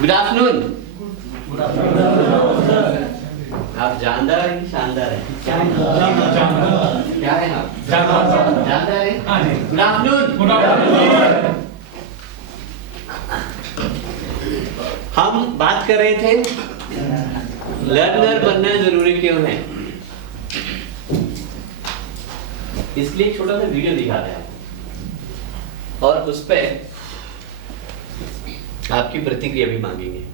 Good afternoon. आप जानदार हैं कि शानदार हैं? क्या है नाम? क्या है नाम? जानदार हैं? Good afternoon. हम बात कर रहे थे लर्नर बनना जरूरी क्यों है। इसलिए एक छोटा सा वीडियो दिखाते हैं और उस पर आपकी प्रतिक्रिया भी मांगेंगे।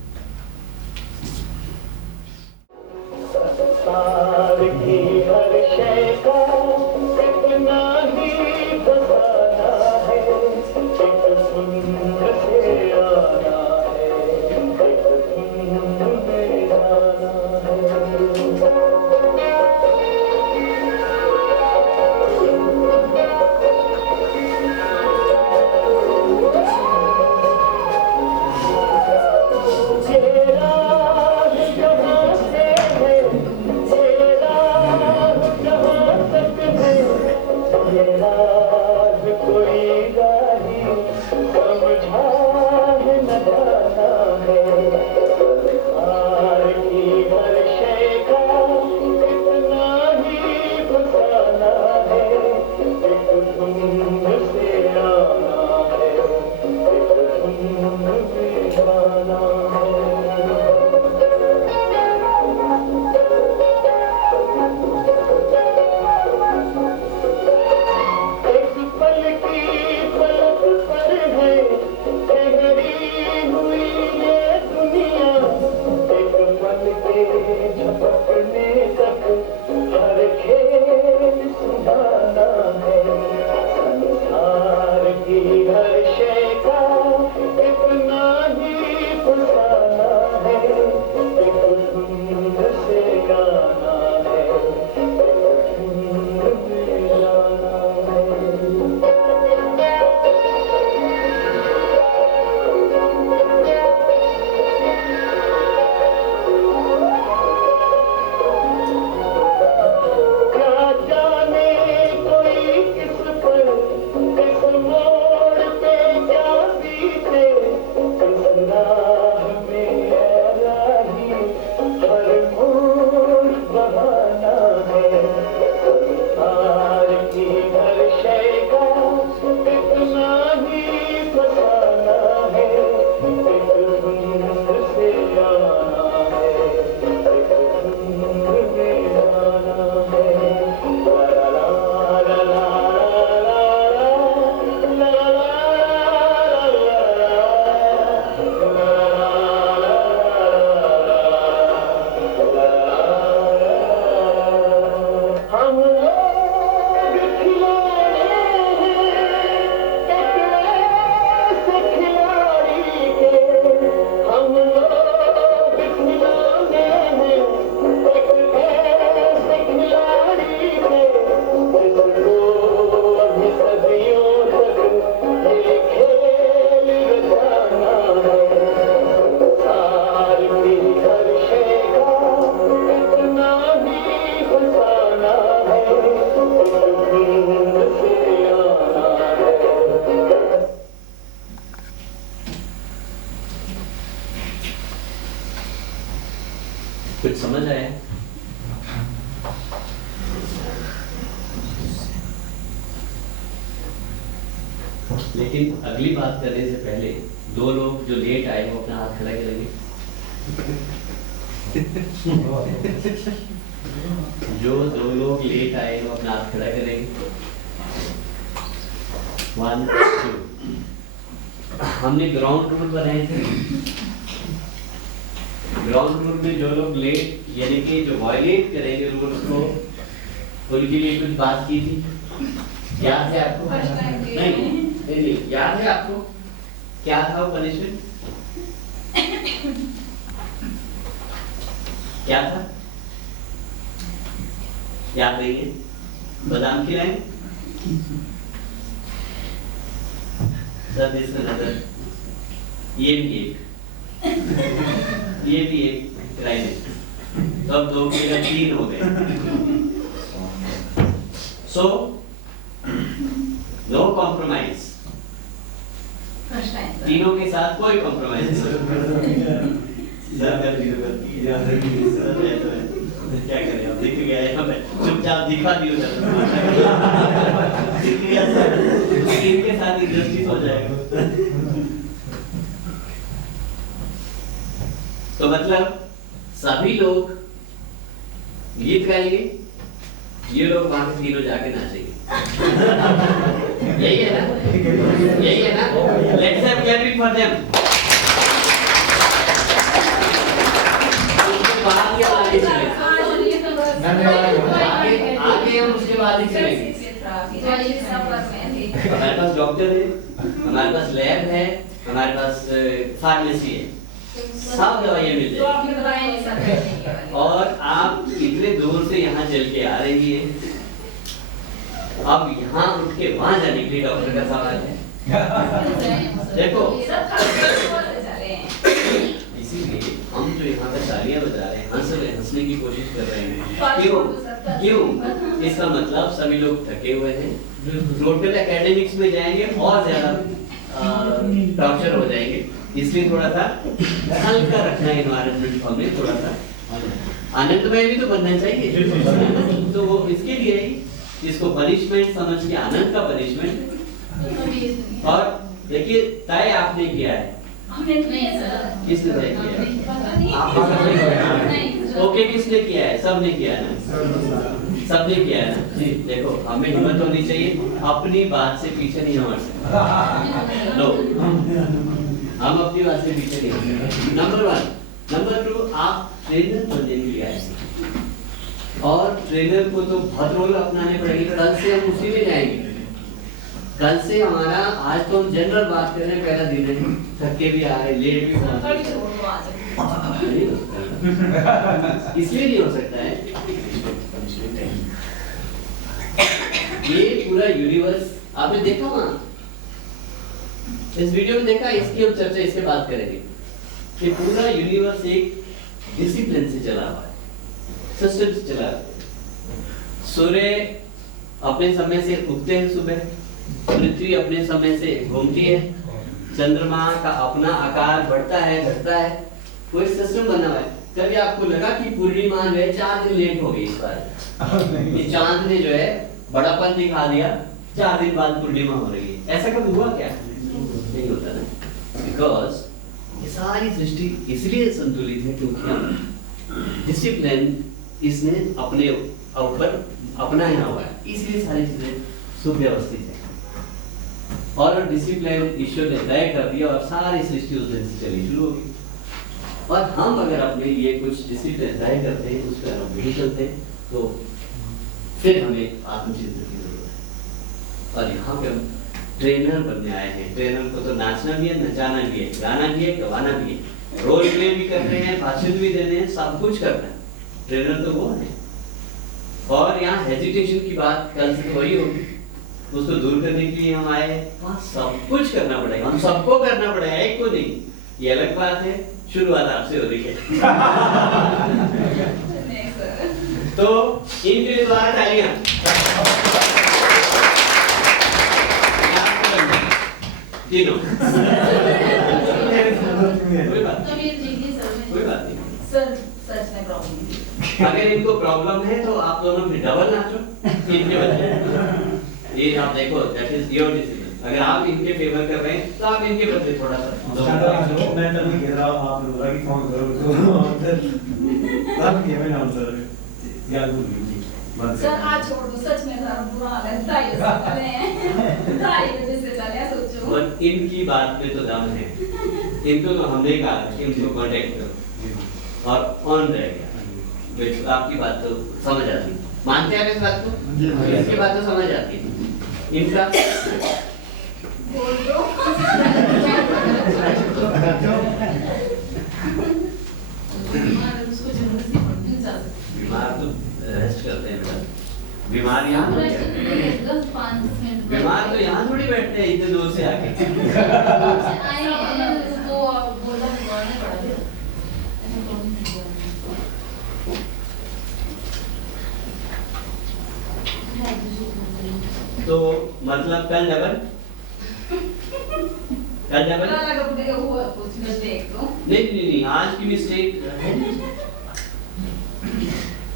कुछ समझ आया? लेकिन अगली बात करने से पहले दो लोग जो लेट आए वो अपना हाथ खड़ा करेंगे। जो दो लोग लेट आए वो अपना हाथ खड़ा करेंगे। 1 2। हमने ग्राउंड रूल बनाए थे। ग्राउंड रूल में जो लोग लेट यानी कि जो वायलेट करेंगे रूल्स को उनके लिए कुछ बात की थी। याद है आपको? नहीं याद है आपको क्या था वो पनिशमेंट? क्या था? याद नहीं है? बादाम खिलाएं? सब इसमें नजर ये भी एक राइट। तो अब 2 के 3 हो गए। So no compromise. तीनों के साथ कोई कॉम्प्रोमाइज नहीं। सर गलती तो करती है, क्या करें अब, दिख गया है हमें, चुपचाप दिखा दियो सर, इनके साथ इंडस्ट्री हो जाएगा। तो मतलब सभी लोग गीत गाएंगे, ये लोग वहां से तीनों जाके नाचेंगे। यही है ना, यही है ना। Let's have clapping for them. उसके बाद क्या आगे चलेंगे, आगे हम उसके बाद ही चलेंगे। हमारे पास डॉक्टर है, हमारे पास लैब है, हमारे पास फार्मेसी है, सब दवाइयाँ मिल जाएगी। और आप इतने दूर से यहाँ चल के आ रही है, अब यहाँ उठ के वहाँ जाने के लिए डॉक्टर का सवाल है। देखो इसीलिए हम जो यहाँ पे तालियां बजा रहे हैं, हंस रहे, हंसने की कोशिश कर रहे हैं, क्यों क्यों? इसका मतलब सभी लोग थके हुए हैं, टोटल एकेडमिक्स में जाएंगे और ज्यादा टॉर्चर हो जाएंगे, इसलिए थोड़ा सा हल्का रखना है एनवायरनमेंट हमें, थोड़ा सा आनंदमय भी तो बनना चाहिए। तो वो इसके लिए इसको पनिशमेंट समझ के, आनंद का पनिशमेंट। और देखिए तय आपने किया है, किसने तय किया है? ओके किसने किया है? सबने किया है ना, सबने किया है ना। देखो हमें हिम्मत होनी चाहिए, अपनी बात से पीछे नहीं हट सकते। लो हम अपनी बात से पीछे नहीं हट सकते। नंबर 1। नंबर 2, आप ट्रेनर बनने के लिए आए और ट्रेनर को तो बहुत रोल अपनाने पड़ेगी। कल से हम उसी में जाएंगे। कल से हमारा, आज तो हम जनरल बात कर रहे हैं, पहला दिन है, थके भी आ रहे, लेट भी पहुंच रहे, इसलिए नहीं हो सकता है। ये पूरा यूनिवर्स आपने देखा वहां, इस वीडियो में देखा, इसकी हम चर्चा इसके बाद करेंगे कि पूरा यूनिवर्स एक डिसिप्लिन से चला हुआ है, सिस्टम से चला हुआ है। सूर्य अपने समय से उगते हैं सुबह, पृथ्वी अपने समय से घूमती है, चंद्रमा का अपना आकार बढ़ता है, घटता है, कोई सिस्टम बना हुआ है। कभी आपको लगा कि पूर्णिमा जो है 4 दिन लेट हो गई इस बार, ये चांद ने जो है बड़ापन दिखा दिया, 4 दिन बाद पूर्णिमा हो रही है, ऐसा कभी हुआ क्या? नहीं होता ना, बिकॉज ये सारी सृष्टि इसलिए संतुलित है क्योंकि डिसिप्लिन इसने अपने ऊपर अपनाया हुआ है, इसलिए सारी चीजें सुव्यवस्थित है। और डिसिप्लिन ईश्वर ने तय कर दिया और सारी सृष्टि उस दिन से चली शुरू होगी। और हम अगर अपने लिए कुछ डिसिप्लिन तय करते हैं, उस पर हम नहीं चलते, तो फिर हमें आत्मचिंतन की जरूरत है। और यहाँ पे हम ट्रेनर बनने आए हैं। ट्रेनर को तो नाचना भी है, नचाना भी है, गाना भी है, गवाना भी है, रोल प्ले भी करने हैं, भाषण भी देने हैं, सब कुछ करना है। ट्रेनर तो वो है। और यहाँ हेजिटेशन की बात कल से तो वही होगी, उसको दूर करने के लिए हम आए हैं। वहाँ सब कुछ करना पड़ेगा, हम सबको करना पड़ेगा, एक को नहीं। ये अलग बात है, शुरुआत आपसे हो रही है। तो इनके लिए दोबारा तालियां। तीनों कोई बात नहीं। अगर इनको प्रॉब्लम है तो आप दोनों फिर डबल नाचो इनके बदले। ये आप देखो, दैट इज योर डिसीजन। अगर आप इनके फेवर कर रहे हैं तो आप इनके बदले थोड़ा सा मैं तभी कह रहा हूं, आप लोग की फोन करो तो तब ये मैं आंसर याद भूल गई। सर आज छोड़ दो, सच में सर बुरा हाल है, ढाई बजे से चले सोचो। और इनकी बात पे तो दम है, इनको तो हमने कहा कि इनको कांटेक्ट करो और ऑन रहेगा। आपकी बात तो समझ आती है, मानते हैं इस बात को? इसकी बात तो समझ आती है, इनका बोल दो। बीमार तो रेस्ट करते हैं बेटा, बीमार यहाँ बीमार तो यहाँ थोड़ी बैठते हैं इतने दूर से आके। तो मतलब कल डबल कल डबल लगा मुझे हुआ कुछ मिस्टेक तो नहीं आज की मिस्टेक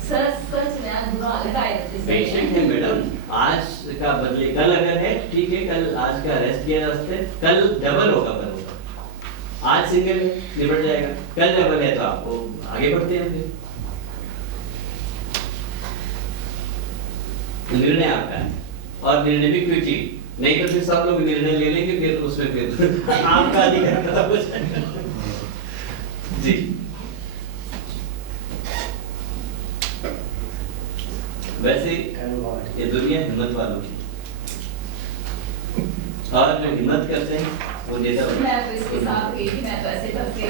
सच में आज बुरा लगा है पेशेंट है मैडम, आज का बदले कल अगर है ठीक है, कल आज का रेस्ट किया रास्ते, कल डबल होगा पर होगा, आज सिंगल है निपट जाएगा, कल डबल है तो आपको आगे बढ़ते हैं फिर निर्णय आपका है और निर्णय भी क्विकली, नहीं तो फिर सब लोग निर्णय ले लेंगे फिर उसमें फिर आपका अधिकार खत्म हो जाएगा जी। वैसे ये दुनिया हिम्मत वालों की, और जो हिम्मत करते हैं वो जैसा मैं तो इसके साथ गई थी, मैं तो ऐसे फंस गई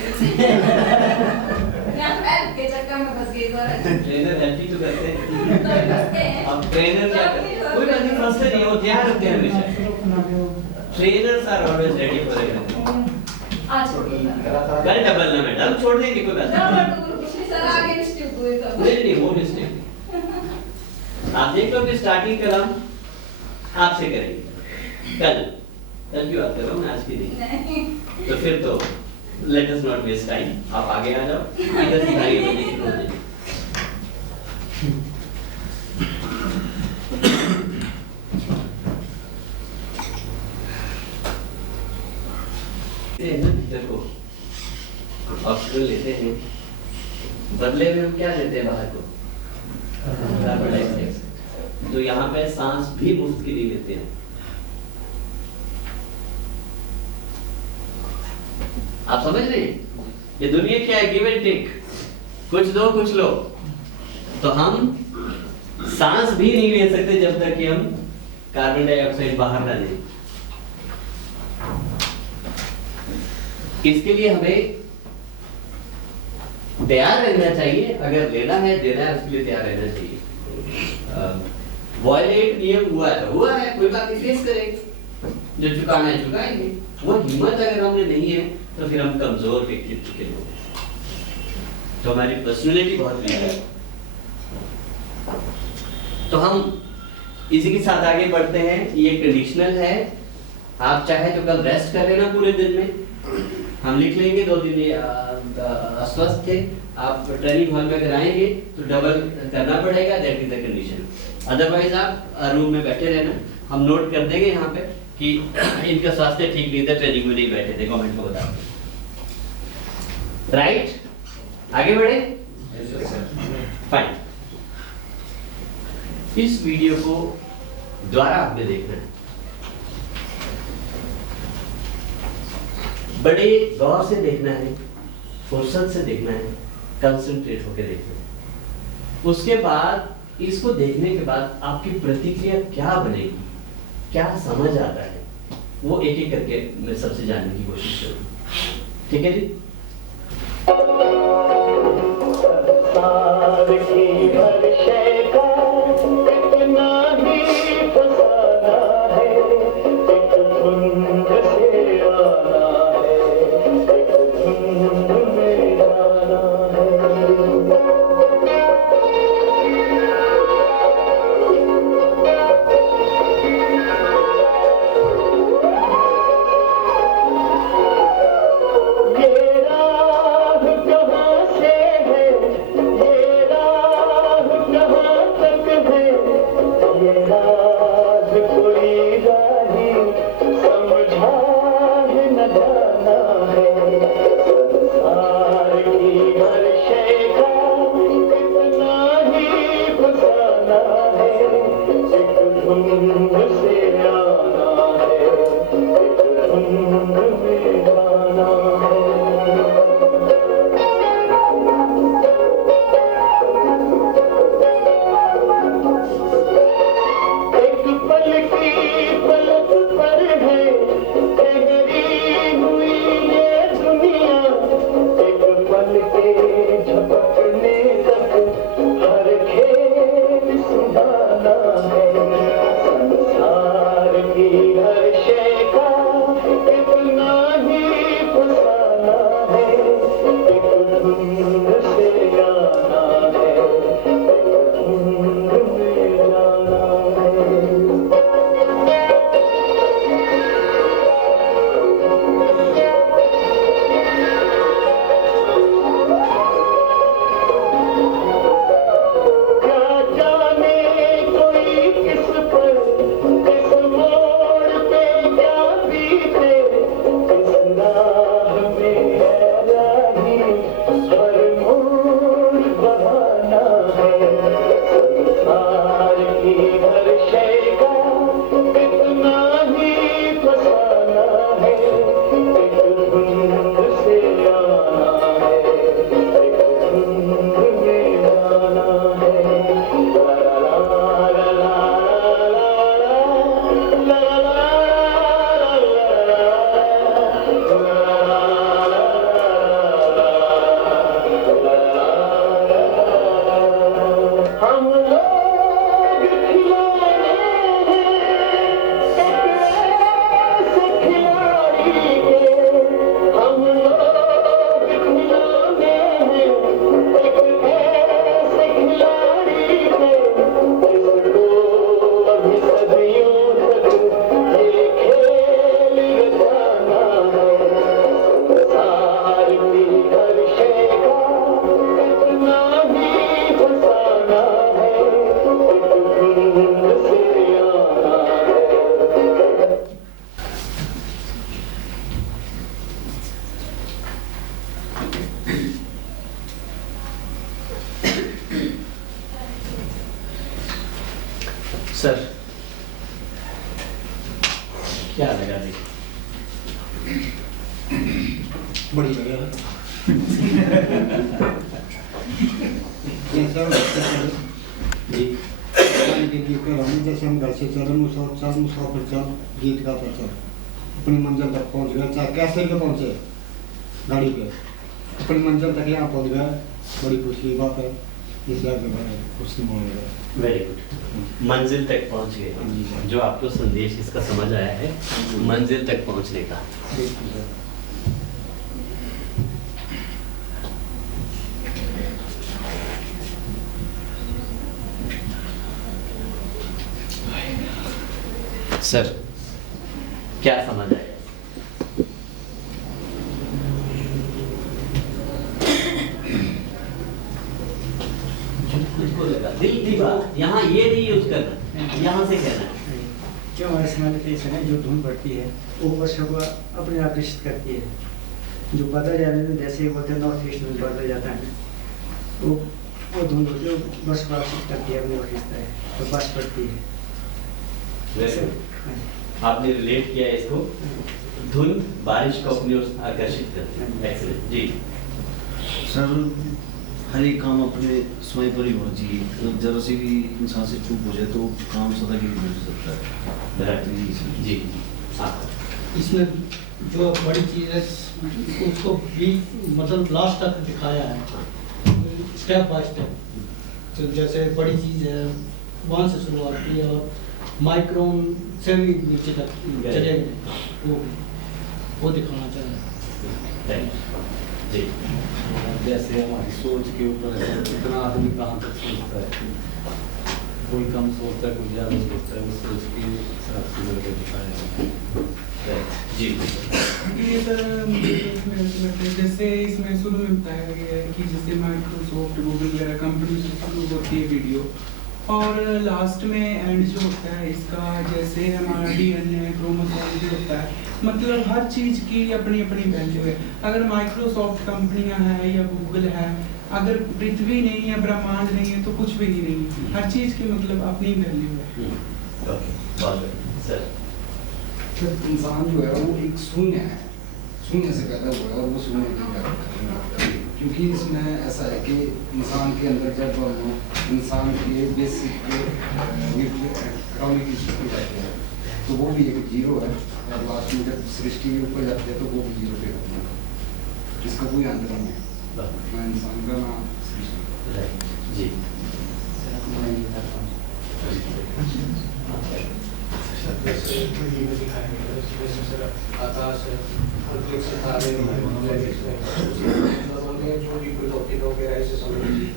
मैं हेल्प के चक्कर में फंस गई ट्रेनर हेल्प ही तो करते हैं, तो फंसते हैं अब ट्रेनर क्या करते हैं, कोई बात नहीं फंसते नहीं, वो तैयार होते हैं हमेशा, trainers are always ready for everything. आज छोड़ दो कल डबल ना मैडम, छोड़ देंगे कोई बात नहीं, पिछली साल आगे मिस्टेक हुई तब नहीं वो मिस्टेक आप देख लो कि स्टार्टिंग कलम आपसे करेंगे कल की बात कर रहा हूँ मैं, आज की नहीं, तो फिर तो let us not waste time, आप आगे आ जाओ, इधर से आगे बढ़ने की कोशिश। टीचर को हॉस्पिटल लेते हैं, बदले में हम क्या देते हैं बाहर को, कार्बन डाइऑक्साइड, तो यहाँ पे सांस भी मुफ्त की नहीं लेते हैं। आप समझ रहे हैं ये दुनिया क्या है, गिव एंड टेक, कुछ दो कुछ लो, तो हम सांस भी नहीं ले सकते जब तक कि हम कार्बन डाइऑक्साइड बाहर ना दें। इसके लिए हमें तैयार रहना चाहिए, अगर लेना है देना है उसके लिए तैयार रहना चाहिए। वॉयलेट नियम हुआ है तो हुआ है, कोई बात नहीं, फेस करेंगे, जो चुकाना है चुकाएंगे, वो हिम्मत अगर हमने नहीं है तो फिर हम कमजोर व्यक्तित्व के लोग, तो हमारी पर्सनैलिटी बहुत वीक है। तो हम इसी के साथ आगे बढ़ते हैं, ये कंडीशनल है, आप चाहे तो कल रेस्ट कर लेना पूरे दिन में, हम लिख लेंगे 2 दिन ये अस्वस्थ थे, आप ट्रेनिंग हॉल में अगर आएंगे तो डबल करना पड़ेगा, that is the condition, otherwise आप रूम में बैठे रहना, हम नोट कर देंगे यहाँ पे कि इनका स्वास्थ्य ठीक नहीं था, ट्रेनिंग में नहीं बैठे थे, कमेंट में बताओ, राइट? आगे बढ़े, फाइन। इस वीडियो को दोबारा आपने देखना है, बड़े गौर से देखना है, फुर्सत से देखना है, कंसंट्रेट होकर देखना है। उसके बाद इसको देखने के बाद आपकी प्रतिक्रिया क्या बनेगी, क्या समझ आता है, वो एक एक करके मैं सबसे जानने की कोशिश करूँ, ठीक है जी? सर क्या लगा जी? बड़ी बढ़िया है। जैसे हम घर से चले, जी गाड़ी के लिए कह रहा हूँ, जैसे हम घर से चले मुसाफिर चल गीत गाते चल अपनी मंजिल तक पहुँच गए, चाहे कैसे भी पहुँचे गाड़ी पे अपनी मंजिल तक यहाँ पहुँच गए, बड़ी खुशी की बात है। इस आगे बढ़े खुशी मोड़ गए। Very good. मंजिल तक पहुंच गए, जो आपको संदेश इसका समझ आया है मंजिल तक पहुंचने का। बिल्कुल सर। सर क्या समझ आया? मुझको लगा दिल की बात, यहाँ ये नहीं यूज करना, यहाँ से कहना है। क्यों हमारे मेडिटेशन है जो धुन बढ़ती है वो वर्षों को अपने आकर्षित करती है। जो बदल जाने में जैसे बोलते हैं नॉर्थ ईस्ट में बदल जाता है वो धुन होती है वर्ष को आकर्षित करती है, अपने खींचता है तो बस पड़ती है। वैसे आपने रिलेट किया इसको, धुन बारिश को अपनी ओर आकर्षित करती है। एक्सीलेंट जी। सर हर एक काम अपने स्वयं पर ही होना चाहिए, अगर जरा से भी इंसान से चूक हो जाए तो काम सदा के लिए हो सकता है। जी हाँ इसमें जो बड़ी चीज़ है उसको भी मतलब लास्ट तक दिखाया है, स्टेप बाय स्टेप। तो जैसे बड़ी चीज़ है वहाँ से शुरुआत की और माइक्रोन से भी नीचे तक चले गए, वो दिखाना चाहिए। जी जैसे हमारी सोच के ऊपर है, कितना आदमी कहाँ तक सोचता है, कोई कम सोचता है कोई ज़्यादा सोचता है, वो सोच के हिसाब से मेरे को दिखाया जी। ये सर मुझे इसमें ऐसा लगता है जैसे इसमें शुरू में बताया गया है कि जैसे माइक्रोसॉफ्ट गूगल वगैरह कंपनी से शुरू होती है वीडियो और लास्ट में एंड जो होता है इसका, जैसे हमारा DNA क्रोमोसोम जो होता है, मतलब हर चीज़ की अपनी अपनी वैल्यू है। अगर माइक्रोसॉफ्ट कंपनियां हैं या गूगल है, अगर पृथ्वी नहीं है ब्रह्मांड नहीं है तो कुछ भी नहीं है। हर चीज़ की मतलब अपनी वैल्यू है। सर इंसान जो है वो एक शून्य है, शून्य से पैदा हुआ है और वो शून्य नहीं पैदा, क्योंकि इसमें ऐसा है कि इंसान के अंदर जब हम इंसान के बेसिक इकोनॉमिक स्थिति जाते हैं तो वो भी एक जीरो है, और लास्ट में जब सृष्टि के ऊपर जाते हैं तो वो भी जीरो पे होते हैं। इसका कोई अंतर नहीं है, ना इंसान का ना सृष्टि। जी आकाश है, अंतरिक्ष तारे जो भी कोई टॉपिक वगैरह ऐसे समझिए।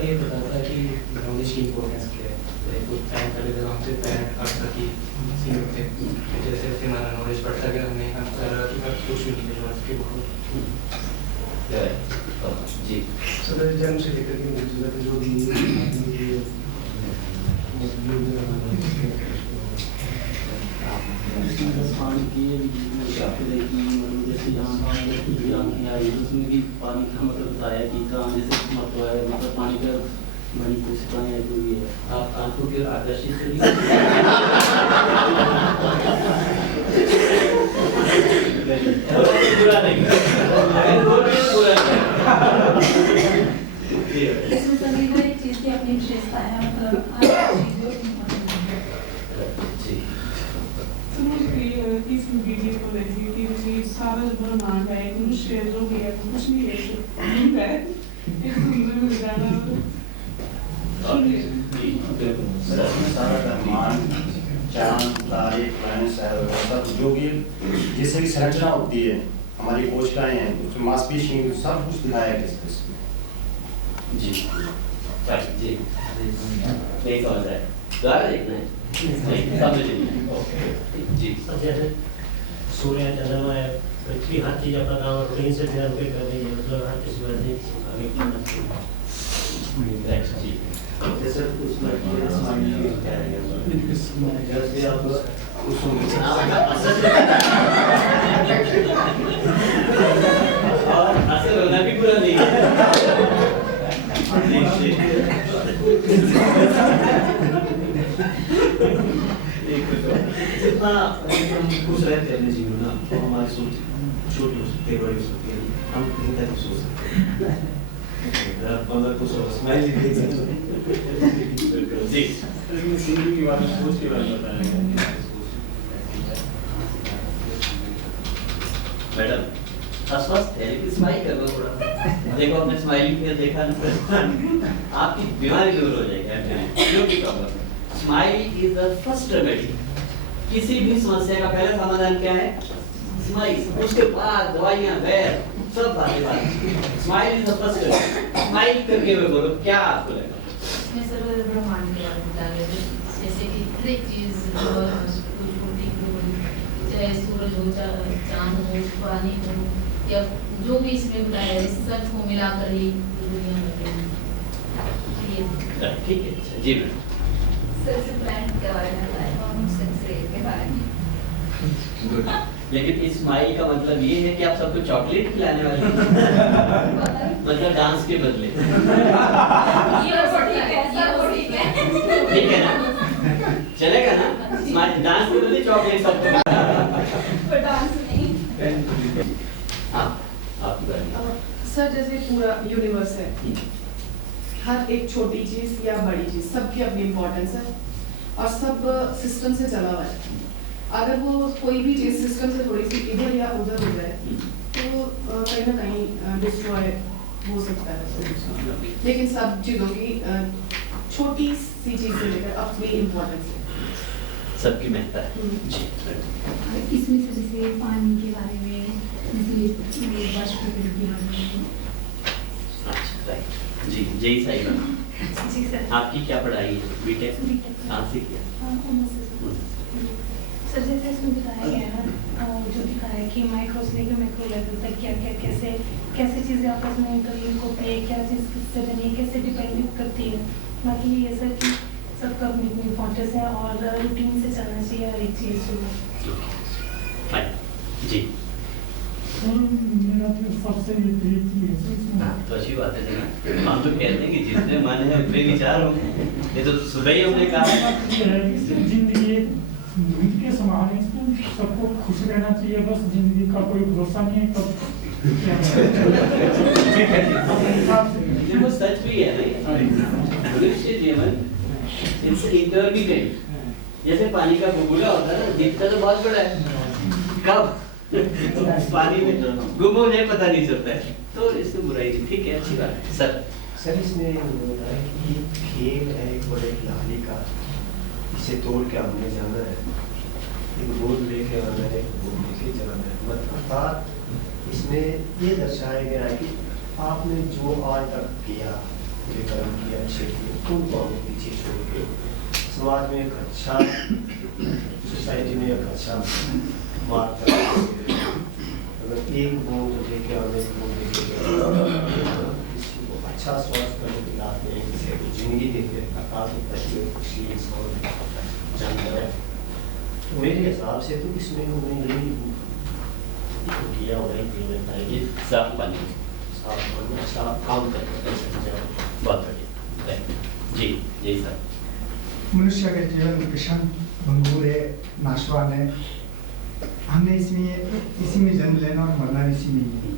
ये बताता है कि नॉलेज की इम्पोर्टेंस क्या है। कुछ टाइम पहले जब हमसे पैरेंट करता कि सीमित थे, जैसे जैसे हमारा नॉलेज बढ़ता गया हमने कुछ नहीं जी सर जन्म से लेकर के मृत्यु तक जो भी पानी की जैसे यहाँ आई उसमें भी पानी का मतलब बताया कि कहाँ जैसे मतलब है, मतलब पानी का बड़ी पुस्तकाएँ जो भी है आप आंखों के आकर्षित पूरा नहीं इसमें सभी को एक चीज़ की अपनी विशेषता है, मतलब हर चीज़ इस वीडियो को लगी कि मुझे सारा जो ब्रह्मांड है मनुष्य जो भी है कुछ नहीं है, एक सुंदर गाना सारा ब्रह्मांड, चांद, तारे, प्लैनेट्स, सब जो भी जिससे की संरचना होती है, हमारी कोशिकाएं हैं, उसमें मांसपेशियां, सब कुछ दिखाया है इसमें। जी जी नहीं समझ रहा है, गाना देखना है नहीं समझ नहीं। जी जैसे सूर्य चंद्रमा है, पृथ्वी हर चीज़ अपना काम रूटीन से ध्यान पे कर रही है, मतलब हर किसी वजह से आगे बढ़ना चाहिए। जी जैसे उसमें जैसे आप और असर होना भी बुरा नहीं है। जितना हम खुश रहते हैं अपने जीवन में तो हमारी सोच छोटी हो सकती है, बड़ी हो सकती है, हम कहीं तक सोच सकते हैं। पंद्रह कुछ स्माइल ही देख सकते हैं। जी सिंगिंग के बारे में, सोच के बारे में बताया गया। मैडम फर्स्ट थेरेपी स्माइल कर लो थोड़ा, देखो आपने स्माइलिंग किया, देखा ना, आपकी बीमारी दूर हो जाएगी। क्योंकि problem smile is the first remedy. किसी भी समस्या का पहला समाधान क्या है? स्माइल। उसके बाद दवाइयाँ वैद सब बातें बात। Smile is the first remedy. Smile करके हुए बोलो क्या आपको लगा? मैं सर ब्रह्मांड के बारे में बता रही हूँ, जैसे कि हर एक चीज़ छोटी चाहे सूरज हो, चांद हो, पानी हो, या जो भी इसमें बताया है सब को मिलाकर ही दुनिया में ठीक है जी मैम। सर से प्लांट के बारे में बताया और मुझसे के बारे में। लेकिन इस स्माइल का मतलब ये है कि आप सबको चॉकलेट खिलाने वाले हैं। मतलब डांस के बदले। ये तो ठीक है, सर वो ठीक है। ठीक है ना? चलेगा ना? स्माइल डांस के बदले चॉकलेट सबको। पर डांस नहीं। हाँ आपकी बात। सर जैसे पूरा यूनिवर्स है, हर एक छोटी चीज या बड़ी चीज सबकी अपनी इम्पोर्टेंस है और सब सिस्टम से चला हुआ है। अगर वो कोई भी चीज सिस्टम से थोड़ी सी इधर या उधर हो जाए तो कहीं ना कहीं डिस्ट्रॉय हो सकता है। लेकिन सब चीजों की छोटी सी चीज से लेकर अपनी इम्पोर्टेंस है, सबकी महत्ता है। जी इसमें से जैसे पानी के बारे में, जैसे वाष्प के बारे में। अच्छा राइट जी जय साई बाबा। जी सर। आपकी क्या पढ़ाई है? बीटेक कहाँ से किया? सर जैसे इसमें बताया गया है जो दिखाया है कि माइक्रो से लेकर मैक्रो लेवल तक क्या क्या कैसे कैसे चीज़ें आपस में इंटरलिंक होती है, क्या चीज़ किससे बनी है, कैसे डिपेंड करती है। बाकी ये सर कि सबका अपनी अपनी इम्पोर्टेंस है और रूटीन से चलना चाहिए हर एक चीज़ जो। जी मेरा तो सबसे ये प्रिय चीज़ है इसमें। तो अच्छी बात है ना, हम तो कहते हैं कि जितने मन है उतने विचार हो। ये तो सुबह ही हमने कहा ये है कि जिंदगी मीट के समान है, इसमें सबको खुश रहना चाहिए, बस जिंदगी का कोई भरोसा नहीं है कब ये वो सच भी है ना। मनुष्य जीवन इट्स इंटरमीडिएट। जैसे पानी का बुलबुला होता है ना, दिखता तो बहुत बड़ा है, कब पानी में गुम हो जाए पता नहीं चलता है। तो इसमें बुराई नहीं। ठीक है अच्छी बात है सर। सर इसमें बताया कि खेल है एक बड़े खिलाड़ी का, इसे तोड़ के हमने जाना है, एक बोल लेके आना है, एक बोल लेके जाना है। अर्थात इसमें ये दर्शाया गया है कि आपने जो आज तक किया, जो कर्म किया, अच्छे किए, उन कामों को पीछे छोड़ के समाज में एक अच्छा, सोसाइटी में एक अच्छा मार्ग अगर एक बोल लेके आने, एक बोल लेके किसी को अच्छा स्वास्थ्य करने के लाते हैं, किसी को जिंदगी देते हैं, खुशी जानता है। तो मेरे हिसाब से तो इसमें उन्होंने यही किया होगा कि साफ पानी साफ काम करते हैं। बहुत बढ़िया जी जी सर। मनुष्य का जीवन विषम भंगुर है, नाशवान है। हमने इसी में जन्म लेना और मरना इसी में ही है।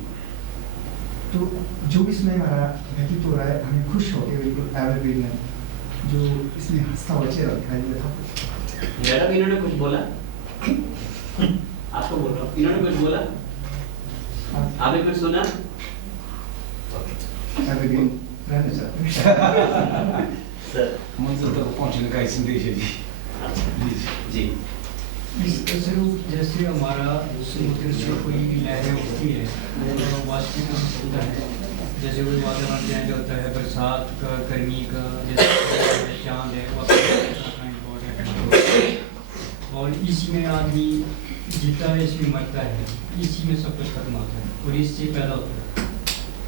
तो जो इसमें हमारा व्यतीत हो रहा है, हमें खुश होकर बिल्कुल एवरग्रीन है, जो इसमें हंसता हुआ चेहरा दिखाई दे रहा था। मैडम इन्होंने कुछ बोला? आपको बोल रहा हूँ, इन्होंने कुछ बोला? आपने कुछ सुना? एवरग्रीन रहना चाहते हैं। सर मंजिल तक पहुंचने का संदेश है जी। जी जैसे हमारा समुद्र से कोई लहरें उठती है, वाष्पीकरण होता है, जैसे कोई वातावरण चेंज होता है, बरसात का, गर्मी का, जैसे चांद है, और इसमें आदमी जीता है, इसमें मरता है, इसी में सब कुछ खत्म होता है और इससे पैदा होता है।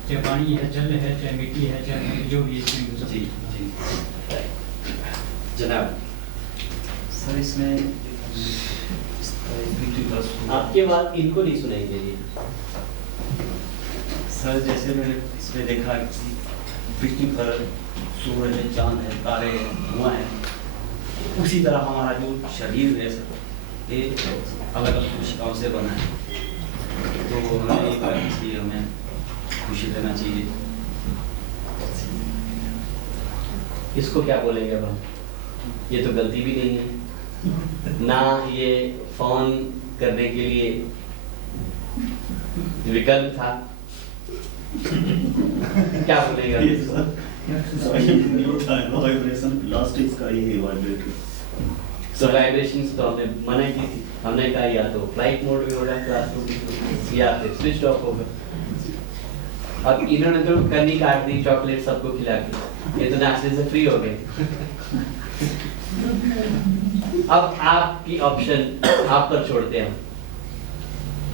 चाहे पानी है, जल है, चाहे मिट्टी है, चाहे जो भी इसमें जी जी जनाब। सर इसमें आपके बात इनको नहीं सुनाई दे रही है। सर जैसे मैंने इसमें देखा कि पृथ्वी पर सूरज है, चांद है, तारे हैं, धुआं है, उसी तरह हमारा जो शरीर है सर, ये अलग अलग कोशिकाओं से बना है, तो हमें एक बार इसलिए हमें खुशी देना चाहिए। इसको क्या बोलेंगे अब हम? ये तो गलती भी नहीं है ना, ये फोन करने के लिए विकल्प था। क्या बोलेंगे अब इसको? तो वाइब्रेशंस तो हमने मना की थी, हमने कहा या तो फ्लाइट मोड में होगा क्लासरूम या फिर स्विच ऑफ होगा। अब इन्होंने तो कन्नी काट दी चॉकलेट सबको खिला के, ये तो नाश्ते से फ्री हो गए। अब आपकी ऑप्शन आप पर छोड़ते हैं हम।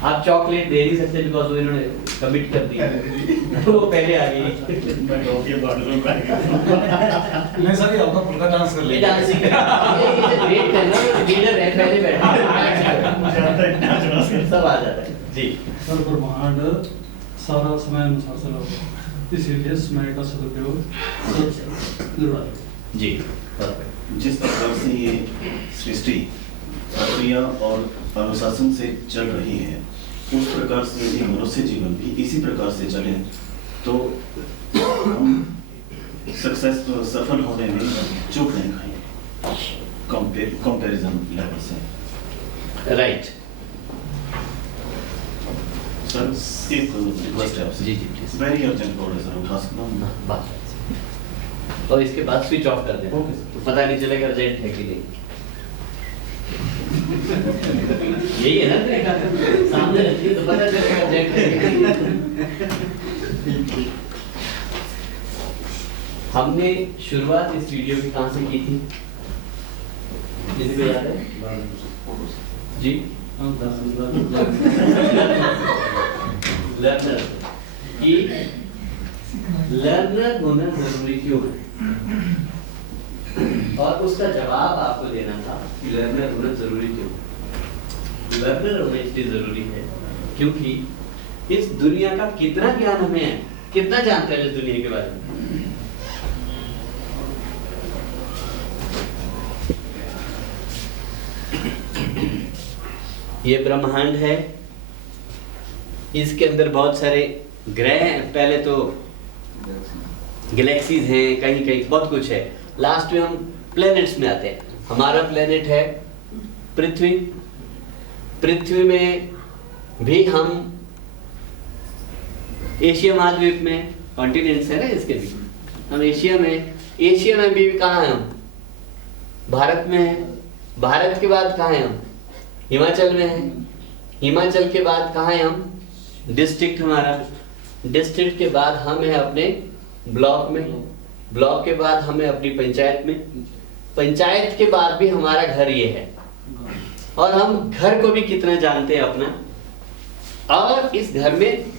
आप चॉकलेट दे नहीं सकते बिकॉज वो इन्होंने कमिट कर दिया, तो वो पहले आ गई। नहीं सर, ये आपका फुल का डांस कर ये डांस ही करें, ये वेट करना, लीडर है पहले बैठा सब आ जाता है जी। सर ब्रह्मांड सारा समय अनुशासन होगा, इसीलिए समय का सदुपयोग जी। जिस प्रकार से ये सृष्टि प्रक्रिया और अनुशासन से चल रही है, उस प्रकार से यदि मनुष्य जीवन भी इसी प्रकार से चले तो हम सफल होने में चूक नहीं खाएंगे कंपैरिजन लेवल से। राइट सर, एक रिक्वेस्ट है आपसे। जी जी प्लीज। वेरी अर्जेंट कॉल है सर, उठा सकता हूँ? बात और इसके बाद स्विच ऑफ कर देना, तो पता नहीं चलेगा अर्जेंट है कि नहीं। यही है ना तरीका, सामने रखिए तो पता चलेगा अर्जेंट है कि नहीं। हमने शुरुआत इस वीडियो की कहाँ से की थी, किसी को याद है जी? लर्नर की लर्नर होना जरूरी क्यों है, और उसका जवाब आपको देना था कि लर्नर होना जरूरी क्यों। लर्नर होना इसलिए जरूरी है क्योंकि इस दुनिया का कितना ज्ञान हमें है, कितना जानते हैं इस दुनिया के बारे में। ये ब्रह्मांड है, इसके अंदर बहुत सारे ग्रह हैं, पहले तो गैलेक्सीज हैं, कहीं कहीं बहुत कुछ है, लास्ट में हम प्लैनेट्स में आते हैं। हमारा प्लैनेट है पृथ्वी, पृथ्वी में भी हम एशिया महाद्वीप में कॉन्टिनेंट्स है ना, इसके भी हम एशिया में भी कहाँ हैं हम? भारत में है। भारत के बाद कहाँ हैं हम? हिमाचल में है। हिमाचल के बाद कहाँ हैं हम? डिस्ट्रिक्ट हमारा, डिस्ट्रिक्ट के बाद हम हैं अपने ब्लॉक में, ब्लॉक के बाद हमें अपनी पंचायत में, पंचायत के बाद भी हमारा घर ये है। और हम घर को भी कितना जानते हैं अपना, और इस घर में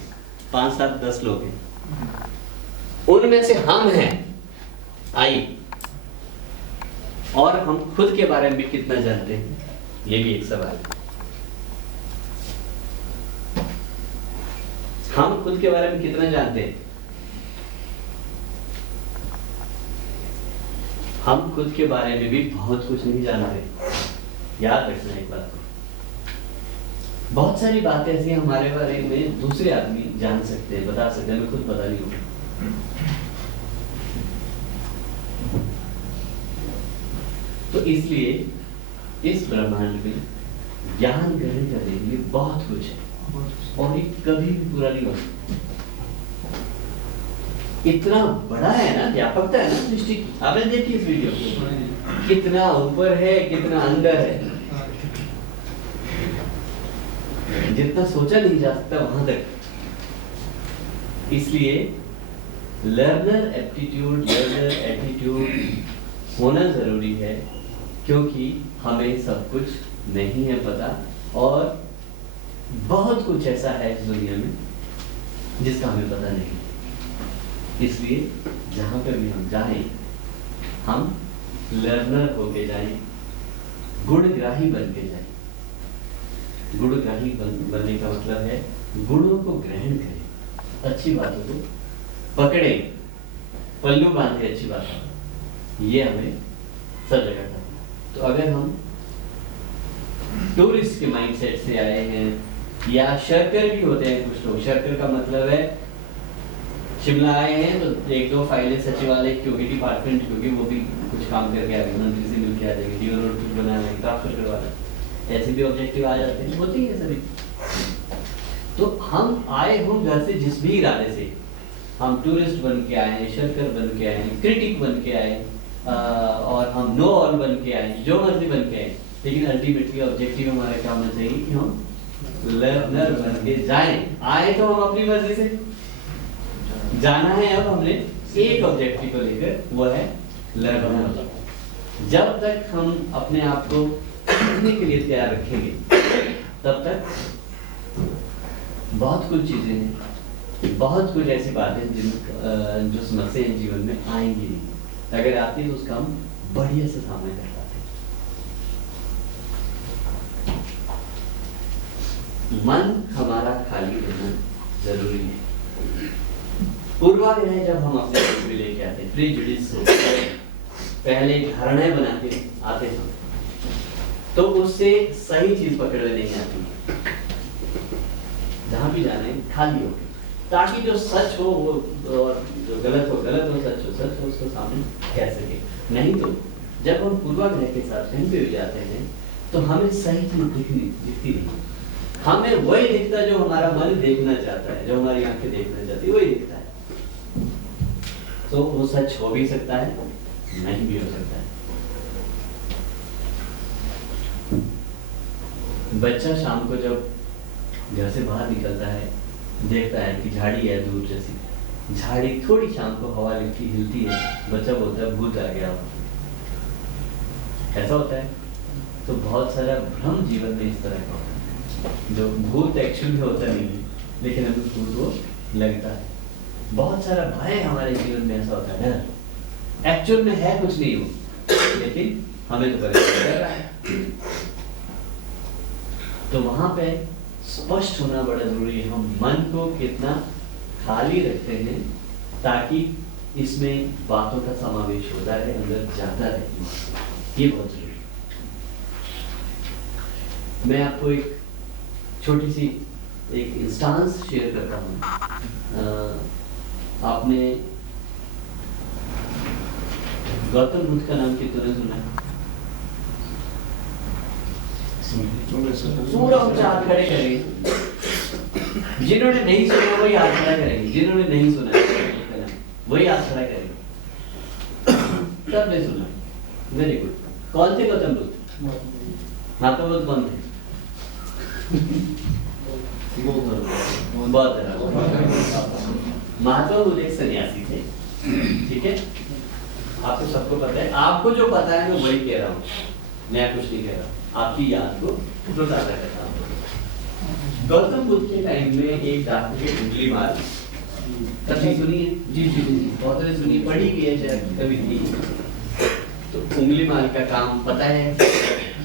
5, 7, 10 लोग हैं, उनमें से हम हैं आई, और हम खुद के बारे में भी कितना जानते हैं, ये भी एक सवाल है। हम खुद के बारे में कितना जानते हैं? हम खुद के बारे में भी बहुत कुछ नहीं जानते। याद रखना एक बात, बहुत सारी बातें ऐसी हमारे बारे में दूसरे आदमी जान सकते हैं, बता सकते हैं, हमें खुद पता नहीं होगा। तो इसलिए इस ब्रह्मांड में ज्ञान ग्रहण करने के लिए बहुत कुछ है, और ये कभी भी पूरा नहीं होता। इतना बड़ा है ना, व्यापकता है ना सृष्टि। आपने देखी इस वीडियो, कितना ऊपर है, कितना अंदर है, जितना सोचा नहीं जा सकता वहां तक। इसलिए लर्नर एप्टीट्यूड, लर्नर एटीट्यूड होना जरूरी है, क्योंकि हमें सब कुछ नहीं है पता, और बहुत कुछ ऐसा है इस दुनिया में जिसका हमें पता नहीं। इसलिए जहां पे भी हम जाएं, हम लर्नर होके जाएं, गुणग्राही बन के जाएं। गुणग्राही बनने का मतलब है गुणों को ग्रहण करें, अच्छी बातों को पकड़े, पल्लू बांधे अच्छी बात, ये हमें सब जगह करना। तो अगर हम टूरिस्ट के माइंडसेट से आए हैं, या शर्कर भी होते हैं कुछ लोग। शर्कर का मतलब है शिमला आए हैं तो एक दो फाइलें सचिवालय क्योंकि डिपार्टमेंट क्योंकि वो भी कुछ काम करके आ गए, मंत्री से मिलके आ जाएंगे, डीओ रोड कुछ बना लेंगे, ट्रांसफर करवा लेंगे, ऐसे भी ऑब्जेक्टिव आ जाते हैं, होते ही है सभी। तो हम आए हों घर से जिस भी इरादे से, हम टूरिस्ट बन के आए, शर्कर बन के आए, क्रिटिक बन के आए, और हम नो ऑल बन के आए, जो मर्जी बन के आए, लेकिन अल्टीमेटली ऑब्जेक्टिव हमारा क्या होना चाहिए कि हम लर्नर बन के जाएं। आए तो हम अपनी मर्जी से, जाना है अब हमने एक ऑब्जेक्टिव को लेकर, वो है लर्नर। जब तक हम अपने आप को सीखने के लिए तैयार रखेंगे तब तक बहुत कुछ चीजें हैं, बहुत कुछ ऐसी बातें जो समस्याएं जीवन में आएंगी नहीं, अगर आती है तो उसका हम बढ़िया से सामना कर पाते हैं। मन हमारा खाली रहना जरूरी है। पूर्वाग्रह जब हम अपने मन में लेके आते हैं, प्रेजुडिस पहले धारणाएं बनाते आते हैं, तो उससे सही चीज पकड़ में नहीं आती। जहां भी जाने खाली हो, ताकि जो सच हो वो, और जो गलत हो गलत हो, सच हो उसको सामने कह सके। नहीं तो जब हम पूर्वाग्रह के साथ कहीं पे भी जाते हैं तो हमें सही चीज दिखती नहीं, हमें वही दिखता जो हमारा मन देखना चाहता है, जो हमारी आंखें देखना चाहती है वही दिखता है। तो वो सच हो भी सकता है, नहीं भी हो सकता है। बच्चा शाम को जब घर से बाहर निकलता है, देखता है कि झाड़ी है दूर जैसी, झाड़ी थोड़ी शाम को हवा लिखती हिलती है, बच्चा बोलता है भूत आ गया। ऐसा होता है। तो बहुत सारा भ्रम जीवन में इस तरह का होता है, जो भूत एक्चुअली होता नहीं है, लेकिन हमें भूत वो लगता है। बहुत सारा भय हमारे जीवन में ऐसा होता है, डर एक्चुअल में है कुछ नहीं हो, लेकिन हमें तो परेशान कर रहा है। तो वहां पे स्पष्ट होना बड़ा जरूरी है, हम मन को कितना खाली रखते हैं ताकि इसमें बातों का समावेश होता है, अंदर जाता है, ये बहुत जरूरी है। मैं आपको एक छोटी सी एक इंस्टांस शेयर करता हूँ। आपने गौतम बुद्ध का नाम कितने सुना है? पूरा ऊंचा हाथ खड़े करेंगे, जिन्होंने नहीं सुना वही हाथ खड़ा करेंगे, जिन्होंने नहीं सुना वही हाथ खड़ा करेंगे। सबने सुना, वेरी गुड। कौन थे गौतम बुद्ध? महात्मा बुद्ध कौन थे? महात्मा बुद्ध एक सन्यासी थे, ठीक है? आपको सबको पता है, आपको जो पता है मैं वही कह रहा हूँ, मैं कुछ नहीं कह रहा, आपकी याद को ताज़ा करता हूँ। गौतम बुद्ध के टाइम में एक डाकू की उंगली मार, कभी सुनी है? जी जी जी, बहुत सुनी, पढ़ी गई है शायद कभी थी। तो उंगली मार का काम पता है,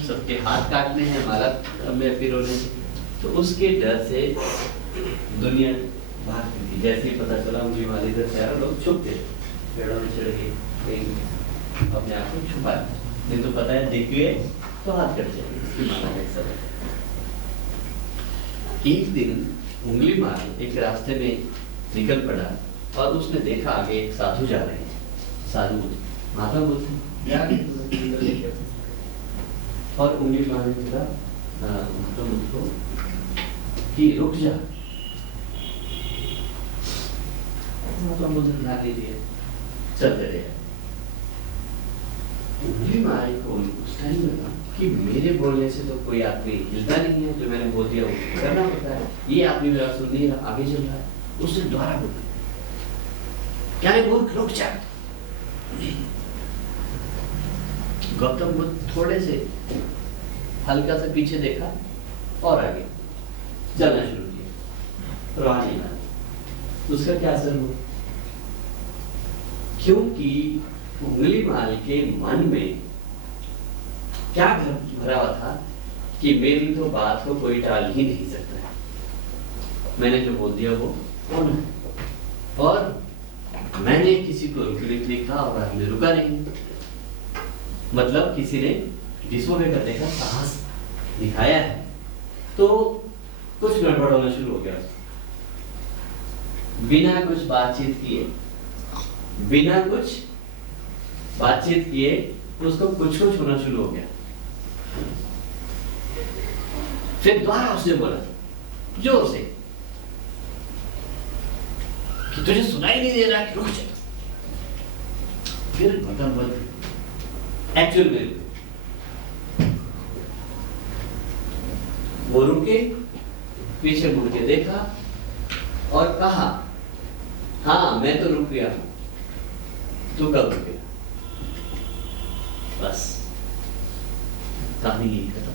सबके हाथ काटने हैं, हमारा में पिरोने, तो उसके डर से दुनिया भागती थी। जैसे ही पता चला उंगली मारी इधर से लोग छुपते, पेड़ों में चढ़ गए, अपने आप को छुपा, नहीं तो पता है दिख गए तो हाथ कट जाएंगे, इसकी माना है सब। एक दिन उंगली मार एक रास्ते में निकल पड़ा और उसने देखा आगे एक साधु जा रहे हैं, साधु महात्मा बुद्ध और उंगली मारने लगा महात्मा बुद्ध को कि रुक जा। महात्मा बुद्ध ध्यान नहीं दिया, चलते रहे। उंगली मारी को उस टाइम लगा कि मेरे बोलने से तो कोई आदमी हिलता नहीं है, जो मैंने बोल दिया वो करना पड़ता है, ये आदमी मेरा सुन नहीं रहा, आगे चल रहा है। उसने दोबारा बोला, क्या है मूर्ख, रुक जा। गौतम बुद्ध थोड़े से हल्का से पीछे देखा और आगे चलना शुरू किया, रहा नहीं रहा। उसका क्या असर हुआ? क्योंकि उंगली माल के मन में क्या भरा हुआ था कि मेरी तो बात को कोई टाल ही नहीं सकता है, मैंने जो बोल दिया वो होना है, और मैंने किसी को रुकने के लिए कहा और हमने रुका नहीं, मतलब किसी ने डिसोबे करने का साहस दिखाया है तो कुछ गड़बड़ होना शुरू हो गया। बिना कुछ बातचीत किए उसको कुछ होना शुरू हो गया। फिर दोबारा उसने बोला जोर से कि तुझे सुनाई नहीं दे रहा कि रुक जा। फिर मतलब एक्चुअल में वो रुके, पीछे मुड़ के देखा और कहा हाँ मैं तो रुक गया हूं, तू कब रुके? बस कहानी यही खत्म।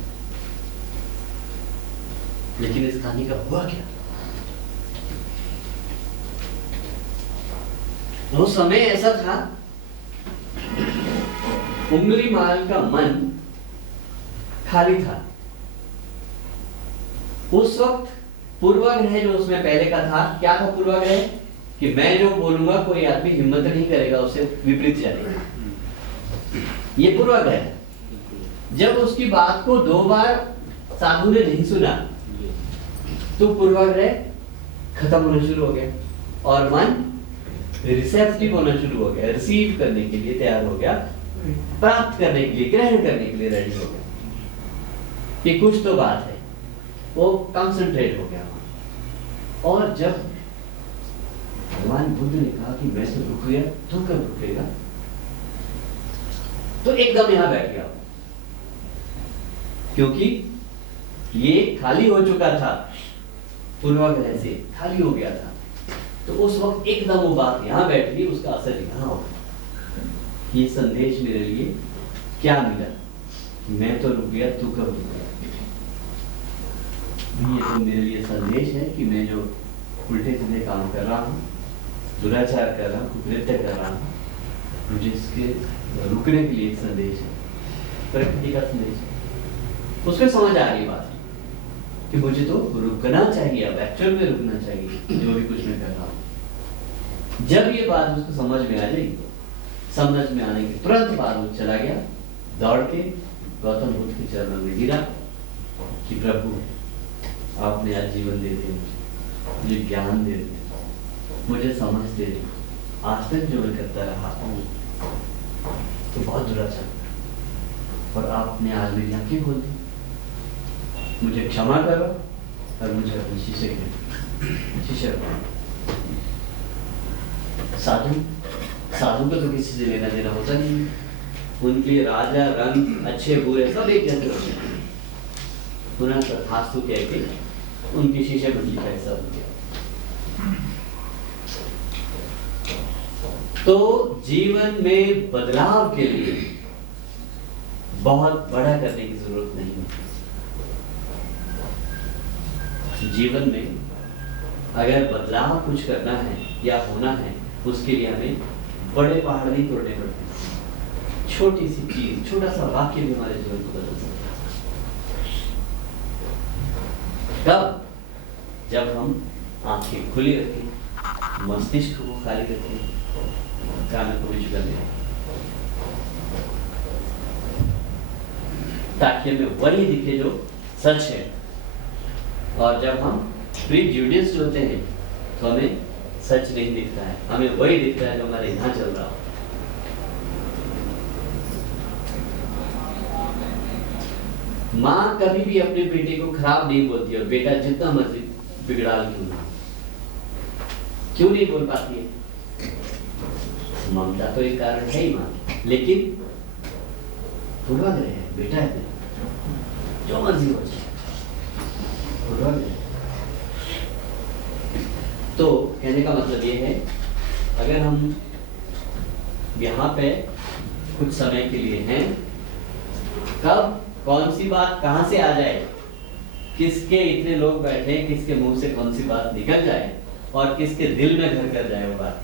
लेकिन इस कहानी का हुआ क्या? वो समय ऐसा था, उंगलीमाल का मन खाली था। उस वक्त पूर्वाग्रह जो उसमें पहले का था, क्या था पूर्वाग्रह? कि मैं जो बोलूंगा कोई आदमी हिम्मत नहीं करेगा उससे विपरीत जाएगा। ये पूर्वाग्रह है। जब उसकी बात को 2 बार साधु ने नहीं सुना तो पूर्वाग्रह खत्म होना शुरू हो गया और मन रिसेप्टिव होना शुरू हो गया, रिसीव करने के लिए तैयार हो गया, प्राप्त करने के लिए, ग्रहण करने के लिए रेडी हो गया कि कुछ तो बात है। वो कंसंट्रेट हो गया। और जब भगवान बुद्ध ने कहा कि मैं तो रुक गया, तो कब रुकेगा? तो एकदम यहां बैठ गया, क्योंकि ये खाली हो चुका था, पूर्वाग्रह से खाली हो गया था। तो उस वक्त एकदम वो बात यहां बैठ गई, उसका असर यहां हो गया। ये संदेश मेरे लिए क्या मिला? मैं तो रुक गया, तू कब रुक गया? ये तो मेरे लिए संदेश है कि मैं जो उल्टे सीधे काम कर रहा हूँ, दुराचार कर रहा हूँ, कुकृत्य कर रहा हूँ, मुझे इसके रुकने के लिए एक संदेश है, प्रकृति का संदेश है। उसको समझ आ गई बात कि मुझे तो रुकना चाहिए, अब एक्चुअल में रुकना चाहिए जो भी कुछ मैं कर रहा हूँ। जब ये बात उसको समझ में आ जाएगी, समझ में आने के तुरंत बाद वो चला गया, दौड़ के गौतम बुद्ध के चरणों में गिरा कि प्रभु आपने आज जीवन दे दिया, मुझे ज्ञान दे दिया, मुझे समझ दे दी। आज तक जो मैं करता रहा हूँ तो बहुत दुराचार, और आपने आज मेरी आंखें खोल दी, मुझे क्षमा करो और मुझे अपने शिष्य साधु को तो किसी से लेना देना होता नहीं। उनके लिए राजा, रंग, अच्छे बुरे सब एक जैसे होते हैं। पुनः तथास्तु कह के उनकी शिष्य बंदी का ऐसा हो गया। तो जीवन में बदलाव के लिए बहुत बड़ा करने की जरूरत नहीं है। जीवन में अगर बदलाव कुछ करना है या होना है, उसके लिए हमें बड़े पहाड़ नहीं तोड़ने पड़ते। छोटी सी चीज, छोटा सा वाक्य भी हमारे जीवन को बदल सकता है। कब? जब हम आंखें खुली रखें, मस्तिष्क को खाली रखें, कानों को भी कर दें, ताकि हमें वही दिखे जो सच है। और जब हम प्रीजुडिस्ड होते हैं तो हमें सच नहीं दिखता है, हमें वही दिखता है जो हमारे यहाँ चल रहा हो। माँ कभी भी अपने बेटे को खराब नहीं बोलती, और बेटा जितना मर्जी बिगड़ा क्यों नहीं बोल पाती है? ममता तो एक कारण है ही माँ, लेकिन पूर्वाग्रह है, बेटा है, जो मर्जी हो जाए। तो कहने का मतलब ये है, अगर हम यहाँ पे कुछ समय के लिए हैं, कब कौन सी बात कहाँ से आ जाए, किसके इतने लोग बैठे, किसके मुंह से कौन सी बात निकल जाए और किसके दिल में घर कर जाए वो बात,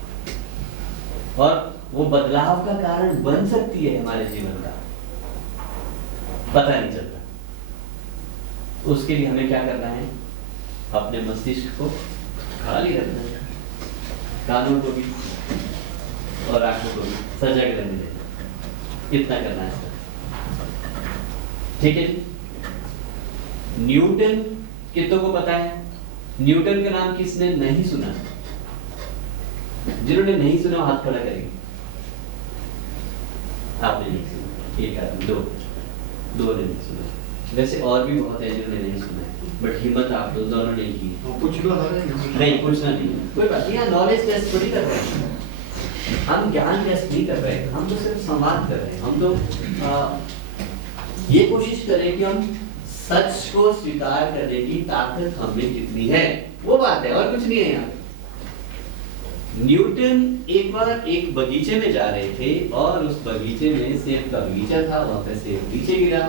और वो बदलाव का कारण बन सकती है हमारे जीवन का, पता नहीं चलता। उसके लिए हमें क्या करना है? अपने मस्तिष्क को खाली रखना है, कानों को भी और आंखों को भी सजग रहने देना, इतना करना है। ठीक है जी? न्यूटन कितनों को पता है? न्यूटन का नाम किसने नहीं सुना? जिन्होंने नहीं सुना हाथ खड़ा करेंगे। आपने नहीं सुना, एक आदमी, दो ने नहीं सुना। वैसे और भी बहुत है जिन्होंने नहीं सुना है, बट हिम्मत आप दोनों ने की। कुछ लो नहीं, पूछना नहीं, कोई बात नहीं। यहाँ नॉलेज टेस्ट थोड़ी कर रहे हैं, हम ज्ञान टेस्ट नहीं कर रहे हैं, हम तो सिर्फ संवाद कर रहे हैं। हम तो ये कोशिश करें कि हम सच को स्वीकार करने की ताकत हमें कितनी है, वो बात है, और कुछ नहीं है यहाँ। न्यूटन एक बार एक बगीचे में जा रहे थे और उस बगीचे में सेब का बगीचा था, वहां पे सेब नीचे गिरा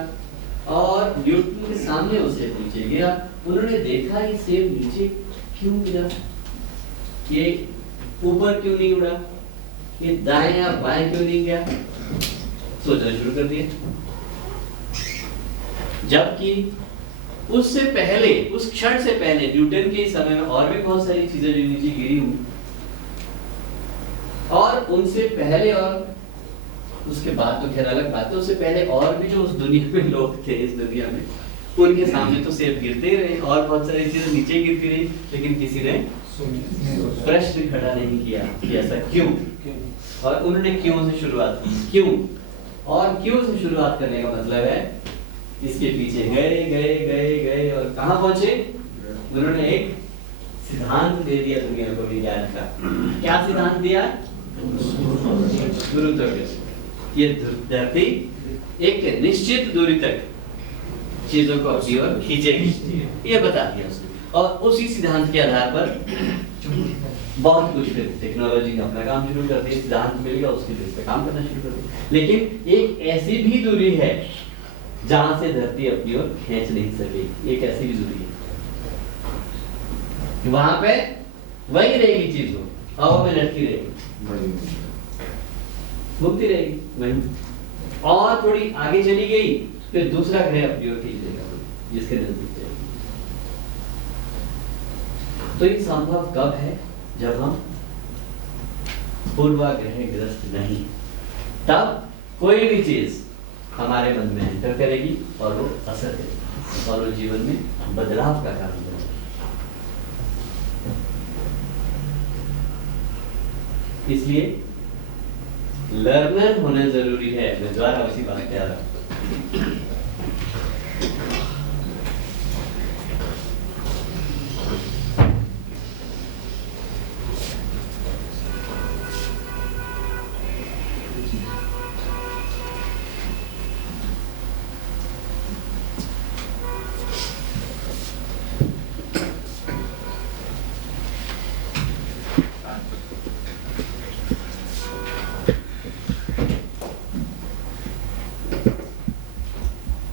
और न्यूटन के सामने वो सेब नीचे गिरा। उन्होंने देखा ये सेब नीचे क्यों गिरा, ये ऊपर क्यों नहीं उड़ा, ये दाएं या बाएं क्यों नहीं गया, सोचना शुरू कर दिया। जबकि उससे पहले, उस क्षण से पहले न्यूटन के समय में और भी बहुत सारी चीजें जो नीचे गिरी हुई, और उनसे पहले और उसके बाद तो खैर अलग बात है, उससे पहले और भी जो उस दुनिया में लोग थे, इस दुनिया में, उनके सामने तो सेब गिरते ही रहे और बहुत सारी चीजें नीचे गिरती रही, लेकिन किसी ने प्रश्न खड़ा नहीं किया कि ऐसा क्यों। और उन्होंने क्यों से शुरुआत की, क्यों, और क्यों से शुरुआत करने का मतलब है इसके पीछे गए गए गए गए और कहाँ पहुंचे? उन्होंने एक सिद्धांत दे दिया दुनिया को, विज्ञान का। क्या सिद्धांत दिया? गुरुत्वाकर्षण। ये धरती एक निश्चित दूरी तक चीजों को अपनी ओर खींचेगी, ये बता दिया उसने। और उसी सिद्धांत के आधार पर बहुत कुछ, फिर टेक्नोलॉजी ने अपना काम शुरू कर दिया, सिद्धांत मिल गया, उसके बेस पे काम करना शुरू कर दिया। लेकिन एक ऐसी भी दूरी है जहां से धरती अपनी ओर खींच नहीं सकेगी, एक ऐसी भी दूरी है, वहां पे वही रहेगी चीज, वो हवा में लटकी रहेगी, घूमती रहेगी वहीं, और थोड़ी आगे चली गई फिर दूसरा ग्रह अपनी ओर खींच लेगा जिसके नजदीक जाएगी। तो ये संभव कब है? जब हम पूर्वाग्रह ग्रस्त नहीं, तब कोई भी चीज हमारे मन में एंटर करेगी और वो असर करेगी और वो जीवन में बदलाव का कारण बनेगी। इसलिए लर्नर होना जरूरी है। मैं दोबारा उसी बात पे आ रहा हूं।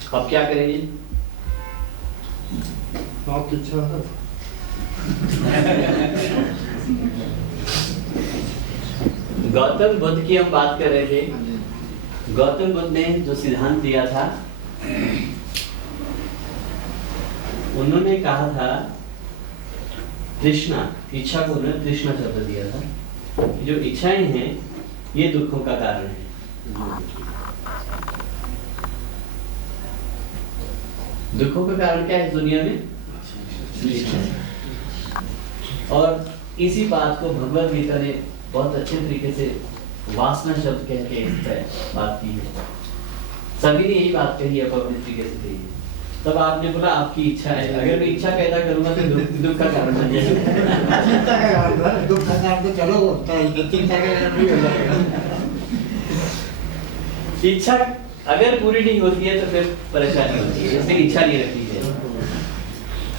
अब क्या करेंगे? आपकी इच्छा है। गौतम बुद्ध की हम बात कर रहे थे। गौतम बुद्ध ने जो सिद्धांत दिया था, उन्होंने कहा था तृष्णा, इच्छा को उन्होंने तृष्णा शब्द दिया था। जो इच्छाएं हैं ये दुखों का कारण है। दुखों का कारण क्या है दुनिया में? और इसी बात को भगवद गीता ने बहुत अच्छे तरीके से वासना शब्द कह के इस पे बात की है। सभी ने यही बात कही है अपने तरीके से कही है। तब आपने बोला आपकी इच्छा है, अगर मैं इच्छा पैदा करूंगा तो दुख का कारण बन जाएगा। चिंता का कारण, दुख का कारण तो चलो होता है, चिंता का कारण नहीं हो जाएगा। इच्छा अगर पूरी नहीं होती है तो फिर परेशानी होती है, इसलिए इच्छा नहीं रखी है।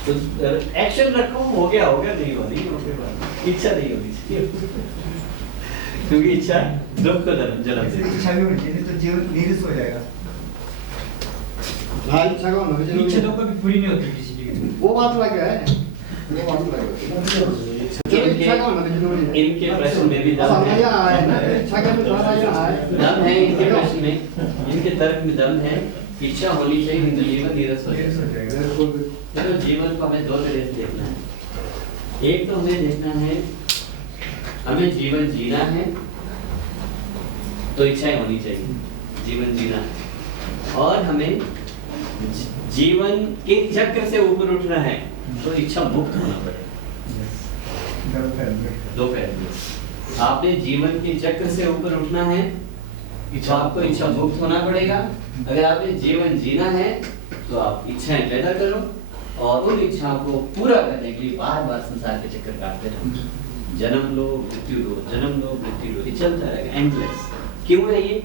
तो एक्शन रखो, हो गया नहीं हो गया, इच्छा नहीं होनी चाहिए क्योंकि इच्छा दुख को जन्म देती है। इच्छा भी होनी चाहिए तो जीवन नीरस हो जाएगा। हाँ, इच्छा का होना भी जरूरी है। इच्छा तो कभी पूरी नहीं होती किसी की। वो बात अलग है, वो बात अलग है। इच्छा का होना भी जरूरी है। इनके प्रश्न में भी दम है, इच्छा का दम है इनके प्रश्न में, इनके तर्क में दम है। इच्छा होनी चाहिए, हिंदू जीवन नीरस हो जाएगा। तो जीवन को हमें दो तरह से देखना है। एक तो हमें देखना है, हमें जीवन जीना है तो इच्छाएं होनी चाहिए, जीवन जीना है। और हमें जीवन के चक्र से ऊपर उठना है तो इच्छा मुक्त होना पड़ेगा। दो पहलू, आपने जीवन के चक्र से ऊपर उठना है तो आपको इच्छा मुक्त होना पड़ेगा। अगर आपने जीवन जीना है तो आप इच्छाएं पैदा करो और उन इच्छाओं को पूरा करने के लिए बार बार संसार के चक्कर काटते रहो। जन्म लो मृत्यु लो, जन्म लो मृत्यु लो, ये चलता रहेगा एंडलेस। क्यों है ये?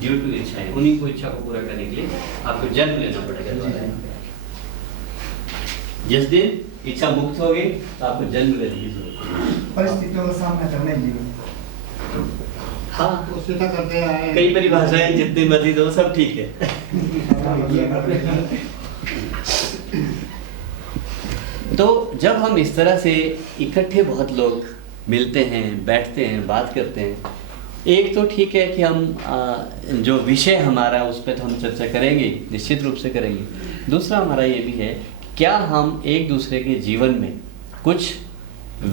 ड्यू टू इच्छाएं। उन्हीं को इच्छा को पूरा करने के लिए आपको जन्म लेना पड़ेगा। जिस दिन इच्छा मुक्त हो गई तो आपको जन्म लेने की जरूरत है। परिस्थितियों का सामना करना ही जीवन। हाँ, उससे क्या करते हैं? कई परिभाषाएं जितनी मर्जी दो सब ठीक है। तो जब हम इस तरह से इकट्ठे बहुत लोग मिलते हैं, बैठते हैं, बात करते हैं, एक तो ठीक है कि हम जो विषय हमारा उस पर तो हम चर्चा करेंगे, निश्चित रूप से करेंगे। दूसरा हमारा ये भी है क्या हम एक दूसरे के जीवन में कुछ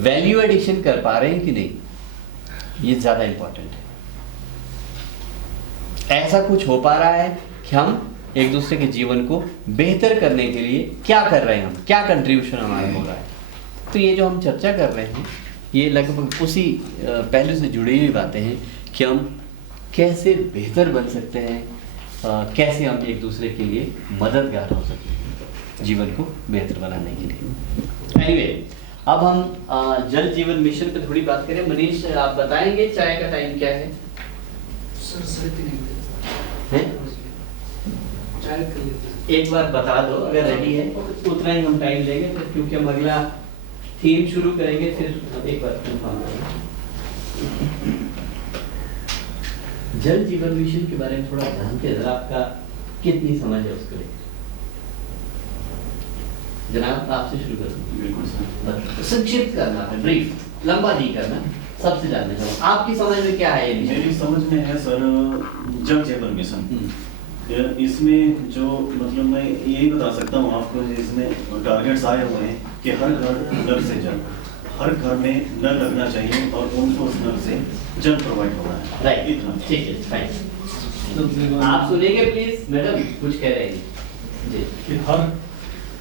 वैल्यू एडिशन कर पा रहे हैं कि नहीं, ये ज़्यादा इम्पोर्टेंट है। ऐसा कुछ हो पा रहा है कि हम एक दूसरे के जीवन को बेहतर करने के लिए क्या कर रहे हैं, हम क्या कंट्रीब्यूशन हमारा हो रहा है। तो ये जो हम चर्चा कर रहे हैं ये लगभग उसी पहलू से जुड़ी हुई बातें हैं कि हम कैसे बेहतर बन सकते हैं, कैसे हम एक दूसरे के लिए मददगार हो सकते हैं जीवन को बेहतर बनाने के लिए। एनीवे, अब हम जल जीवन मिशन पे थोड़ी बात करें। मनीष, आप बताएंगे चाय का टाइम क्या है? एक बार बता दो अगर रेडी है, उतना ही हम टाइम लेंगे फिर, क्योंकि हम अगला थीम शुरू करेंगे। फिर एक बार कंफर्म करेंगे। जल जीवन मिशन के बारे में थोड़ा जानते हैं, आपका कितनी समझ है उसको लेकर? जनाब आपसे शुरू करूँ। बिल्कुल सर। संक्षिप्त करना है, ब्रीफ, लंबा नहीं करना, सबसे जानना चाहूँ आपकी समझ में क्या है? मेरी समझ में है सर जल जीवन मिशन। इसमें जो मतलब मैं यही बता सकता हूँ आपको, इसमें टारगेट्स आए हुए हैं कि हर घर नल से जल, हर घर में नल लगना चाहिए और उनको उस नल से जल प्रोवाइड होना है। राइट, इतना ठीक है, फाइन। आप सुनेंगे प्लीज, मैडम कुछ कह रहे हैं जी। कि हर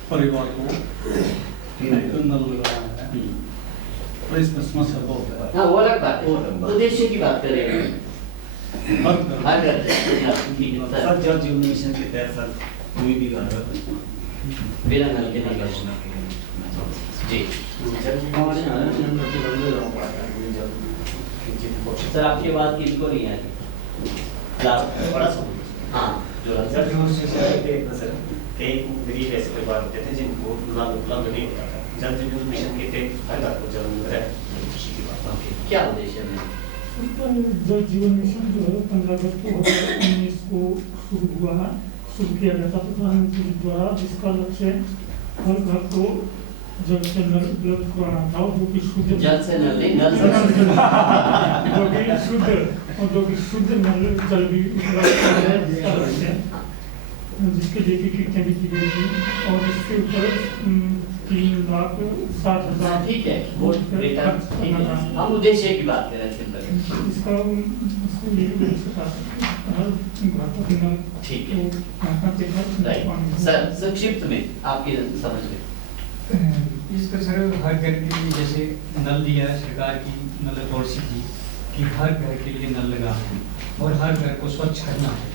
परिवार को नल लगाना है और इसमें समस्या बहुत है। हाँ, वो अलग बात है, उद्देश्य की बात करेंगे। सर जल जीवन मिशन के तहत सर कोई भी घर बिना नल के नहीं करना जी। सर आपकी बात किनको नहीं आ रही? बड़ा हाँ, जल जीवन मिशन कई गरीब ऐसे परिवार होते थे जिनको नल उपलब्ध नहीं होता था। जल जीवन मिशन के तहत हर घर को जल मिल रहा है। खुशी की बात है। क्या उद्देश्य है? जल जीवन मिशन जो है 15 अगस्त 2019 को शुरू हुआ है, शुरू किया गया था प्रधानमंत्री द्वारा, जिसका लक्ष्य हर घर को जल से नल उपलब्ध कराना था, जो कि शुद्ध जल से नल नहीं, नल से जो कि शुद्ध नल जल भी उपलब्ध है, जिसके लिए की किटें भी की गई थी और इसके ऊपर 3,60,000। ठीक है, हम उद्देश्य की बात कर रहे हैं सिंपल। इसका ठीक है, राइट। सर संक्षिप्त में आपकी समझ में इस पर सर हर घर के लिए जैसे नल दिया है सरकार की, मतलब पॉलिसी थी कि हर घर के लिए नल लगाना है और हर घर को स्वच्छ करना है।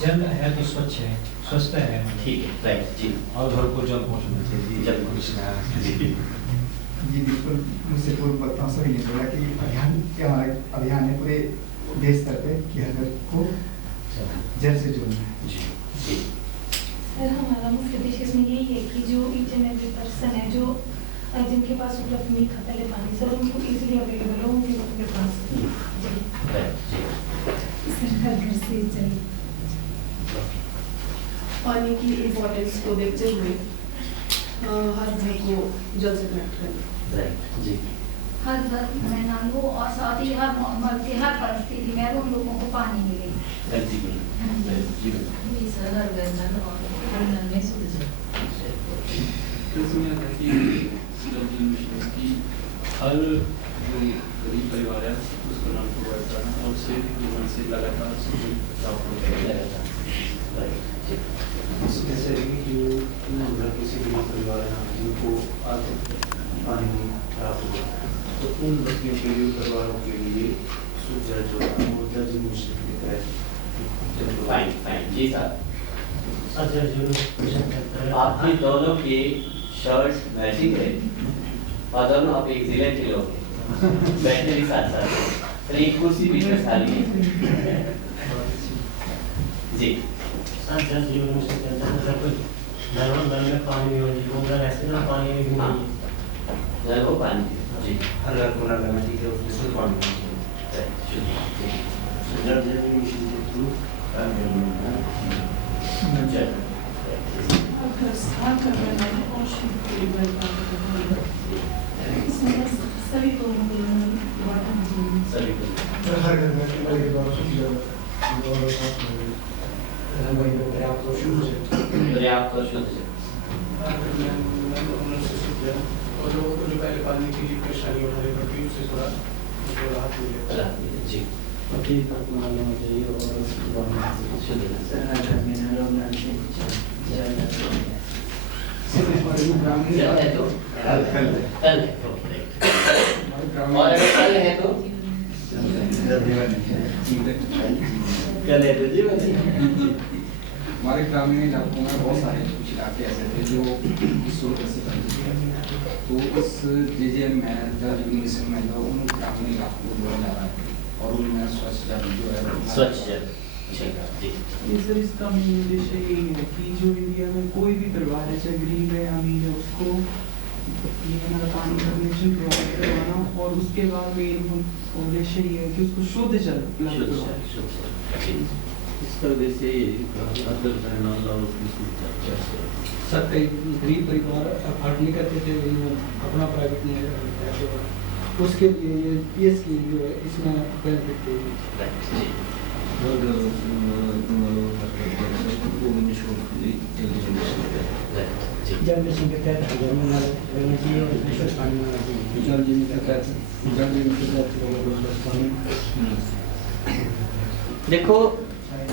जल है तो स्वच्छ है, स्वस्थ है। ठीक है, राइट जी। और घर को जल पहुँचना चाहिए, जल पहुँचना जी बिल्कुल। मुझसे पूर्व वक्ताओं से ये बोला कि अभियान के हमारा अभियान है पूरे देश स्तर पे कि हर घर को जल से जोड़ना है। जी सर हमारा मुख्य उद्देश्य इसमें यही है कि जो ईच एंड एवरी पर्सन है जो जिनके पास उपलब्ध नहीं था पहले पानी, सर उनको इजीली अवेलेबल हो उनके पास सर घर से जल। पानी की इम्पोर्टेंस को देखते हुए हर घर को जल से कनेक्ट करना। राइट जी। हर घर में नल हो और साथ ही हर मर्द की हर परिस्थिति में उन लोगों को पानी मिले। सर हर घर नल और हर नल में सुविधा। हर जो गरीब परिवार है उसको नल प्रोवाइड करना और उससे जीवन से लगातार जैसे जो मतलब किसी भी परिवार है जिनको आर्थिक पानी नहीं प्राप्त हुआ, तो उन बच्चों के लिए परिवारों के लिए सुविधा जो है वो जल जीवन मिशन के तहत। फाइन फाइन जी साहब। आपकी दोनों की शर्ट मैचिंग है और दोनों आप एक जिले के लोग हैं, बैठे भी साथ साथ, तो एक कुर्सी बीच में खाली है जी। जल जीवन मिशन के अंतर्गत नल में पानी नहीं होगी, वो नल ऐसे ना पानी में भी नहीं है, नल वो पानी जी, हर घर को नल लगा ठीक है, उसमें पानी जल जीवन मिशन के थ्रू सभी को हर घर में नल के द्वारा शुद्ध जल और साफ पर्याप्त और शुद्ध जल, पर्याप्त और शुद्ध जल। और लोगों को जो पहले पानी के लिए परेशानी उठानी पड़ती है उससे थोड़ा राहत मिले जी। ठीक होना चाहिए और शुद्ध जल है तो कल है और अगर कल है तो कल है तो जीवन है। हमारे ग्रामीण इलाकों में बहुत सारे कुछ इलाके ऐसे थे जो इस सोच से वंचित थे, तो इस JJM में जल जीवन मिशन में जो उन ग्रामीण इलाकों को जोड़ा जा रहा है और उनमें स्वच्छ जल जो है स्वच्छ जल जी। ये सर इसका मेन उद्देश्य यही है कि जो इंडिया में कोई भी परिवार है चाहे गरीब है अमीर है उसको ये हमारा पानी का कनेक्शन प्रोवाइड करवाना और उसके बाद मेन उद्देश्य ये है कि उसको शुद्ध जल उपलब्ध करवाना। इसका उद्देश्य ये सर कई गरीब परिवार अफोर्ड नहीं करते थे, अपना प्राइवेट नहीं, उसके लिए ये स्कीम जो है इसमें बेनिफिट देगी। जल मिशन के तहत घर में नल लगना चाहिए और उसमें स्वच्छ पानी होना चाहिए। जल जीवन के तहत लोगों को स्वच्छ पानी। देखो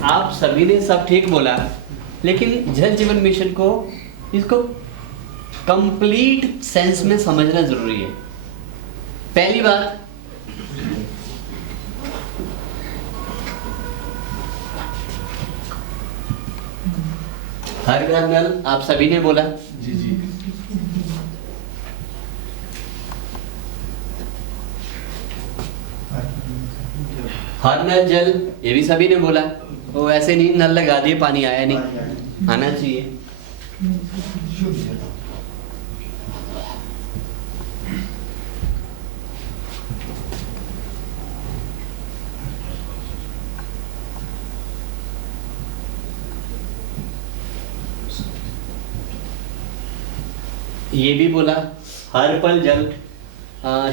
आप सभी ने सब ठीक बोला, लेकिन जल जीवन मिशन को इसको कंप्लीट सेंस में समझना जरूरी है। पहली बात, हर घर नल आप सभी ने बोला जी जी। हर नल जल, ये भी सभी ने बोला। वो ऐसे नहीं नल लगा दिए पानी आया नहीं, आना चाहिए। ये भी बोला हर पल जल,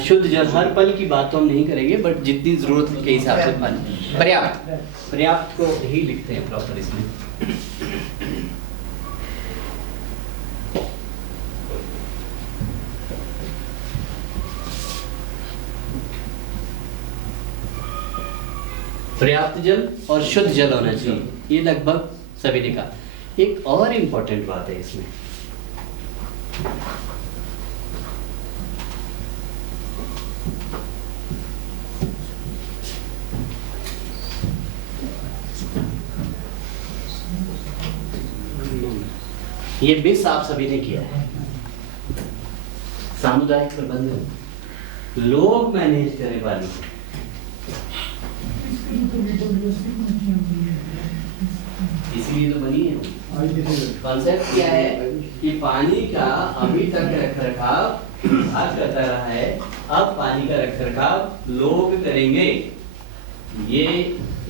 शुद्ध जल। हर पल की बात तो हम नहीं करेंगे, बट जितनी जरूरत के हिसाब से पानी पर्याप्त, पर्याप्त को ही लिखते हैं प्रॉपर इसमें। पर्याप्त जल और शुद्ध जल होना चाहिए, ये लगभग सभी ने कहा। एक और इम्पोर्टेंट बात है इसमें, ये मिस आप सभी ने किया है। सामुदायिक प्रबंधन, लोग मैनेज करें पानी को। इसीलिए तो बनी है। कॉन्सेप्ट क्या है कि पानी का अभी तक रखरखाव विभाग करता रहा है, अब पानी का रखरखाव लोग करेंगे। ये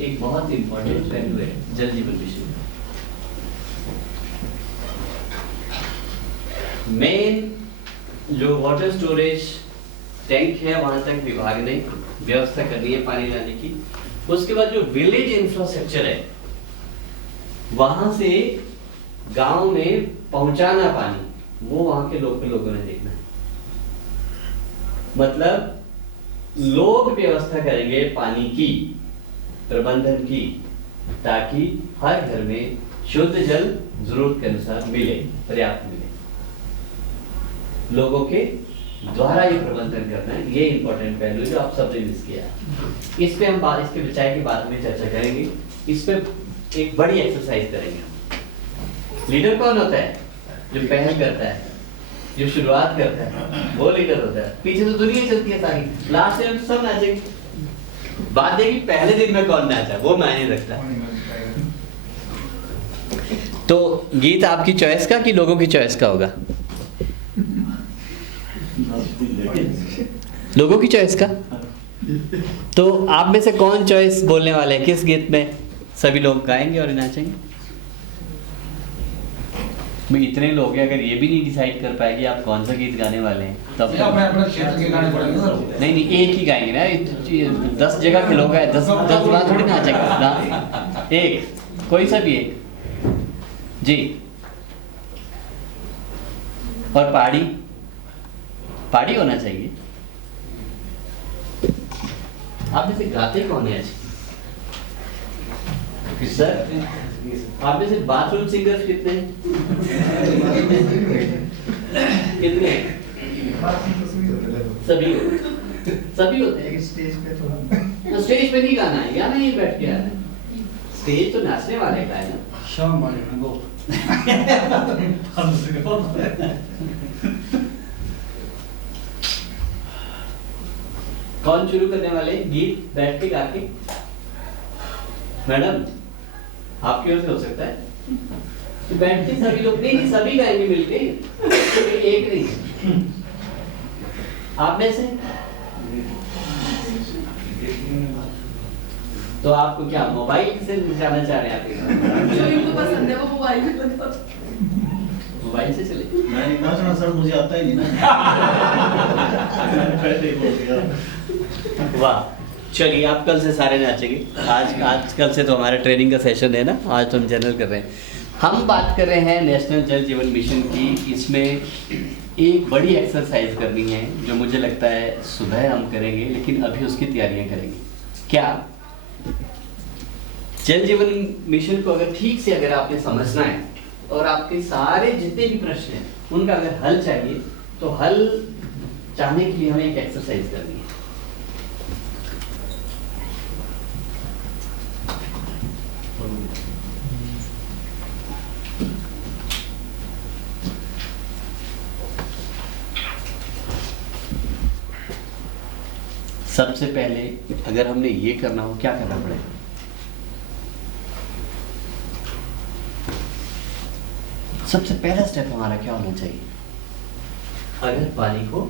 एक बहुत इंपॉर्टेंट पहलू है जल जीवन मिशन। मेन जो वाटर स्टोरेज टैंक है वहां तक विभाग ने व्यवस्था करनी है पानी लाने की। उसके बाद जो विलेज इंफ्रास्ट्रक्चर है वहां से गांव में पहुंचाना पानी, वो वहां के लोगों ने देखना है। मतलब लोग व्यवस्था करेंगे पानी की, प्रबंधन की, ताकि हर घर में शुद्ध जल जरूरत के अनुसार मिले, पर्याप्त मिले, लोगों के द्वारा ये प्रबंधन करना है, ये इंपॉर्टेंट पहलू जो आप सबने मिस किया है। इस पे हम बात, इसके बचाए के बाद में चर्चा करेंगे। इस पे एक बड़ी एक्सरसाइज करेंगे हम। लीडर कौन होता है? जो पहल करता है, जो शुरुआत करता है, वो लीडर होता है। पीछे तो दुनिया चलती है सारी, लास्ट में सब नाचेंगे। बात है कि पहले दिन में कौन नाचा, वो मायने रखता है। तो गीत आपकी चॉइस का कि लोगों की चॉइस का होगा? लोगों की चॉइस का। तो आप में से कौन चॉइस बोलने वाले हैं? किस गीत में सभी लोग गाएंगे और नाचेंगे? भाई इतने लोग हैं, अगर ये भी नहीं डिसाइड कर पाए कि आप कौन सा गीत गाने वाले हैं तब अपने क्षेत्र के गाने पड़ेंगे सर। नहीं, एक ही गाएंगे ना। 10 जगह के लोग हैं, 10 बार थोड़ी नाचेंगे ना। एक, कोई सा भी एक जी। और पहाड़ी होना चाहिए। आप में से गाते कौन है आज? सर, आप में से बाथरूम सिंगर्स कितने हैं? कितने हैं? सभी होते हैं। स्टेज पे थोड़ा स्टेज पे नहीं गाना है, गाना ही बैठ के आना है। स्टेज तो नाचने वाले का है ना। शाम वाले में वो कौन शुरू करने वाले? गीत बैठ के गा के? मैडम, आपकी ओर से हो सकता है तो बैठ के सभी लोग, नहीं सभी गाएंगे मिलके, एक नहीं। आप में से तो आपको क्या मोबाइल से जाना चाह रहे हैं? आप जो इनको पसंद है वो मोबाइल में लगा। मोबाइल से चले? मैं नहीं नाचना सर, मुझे आता ही नहीं ना। पहले ही बोल दिया। वाह, चलिए आप कल से सारे नाचेंगे। आज कल से तो हमारा ट्रेनिंग का सेशन है ना, आज तो हम जनरल कर रहे हैं। हम बात कर रहे हैं नेशनल जल जीवन मिशन की। इसमें एक बड़ी एक्सरसाइज करनी है जो मुझे लगता है सुबह हम करेंगे, लेकिन अभी उसकी तैयारियां करेंगे। क्या? जल जीवन मिशन को अगर ठीक से अगर आपने समझना है और आपके सारे जितने भी प्रश्न हैं उनका अगर हल चाहिए, तो हल चाहने के लिए हमें एक एक्सरसाइज करनी है। सबसे पहले अगर हमने ये करना हो, क्या करना पड़ेगा? सबसे पहला स्टेप हमारा क्या होना चाहिए? अगर पानी को,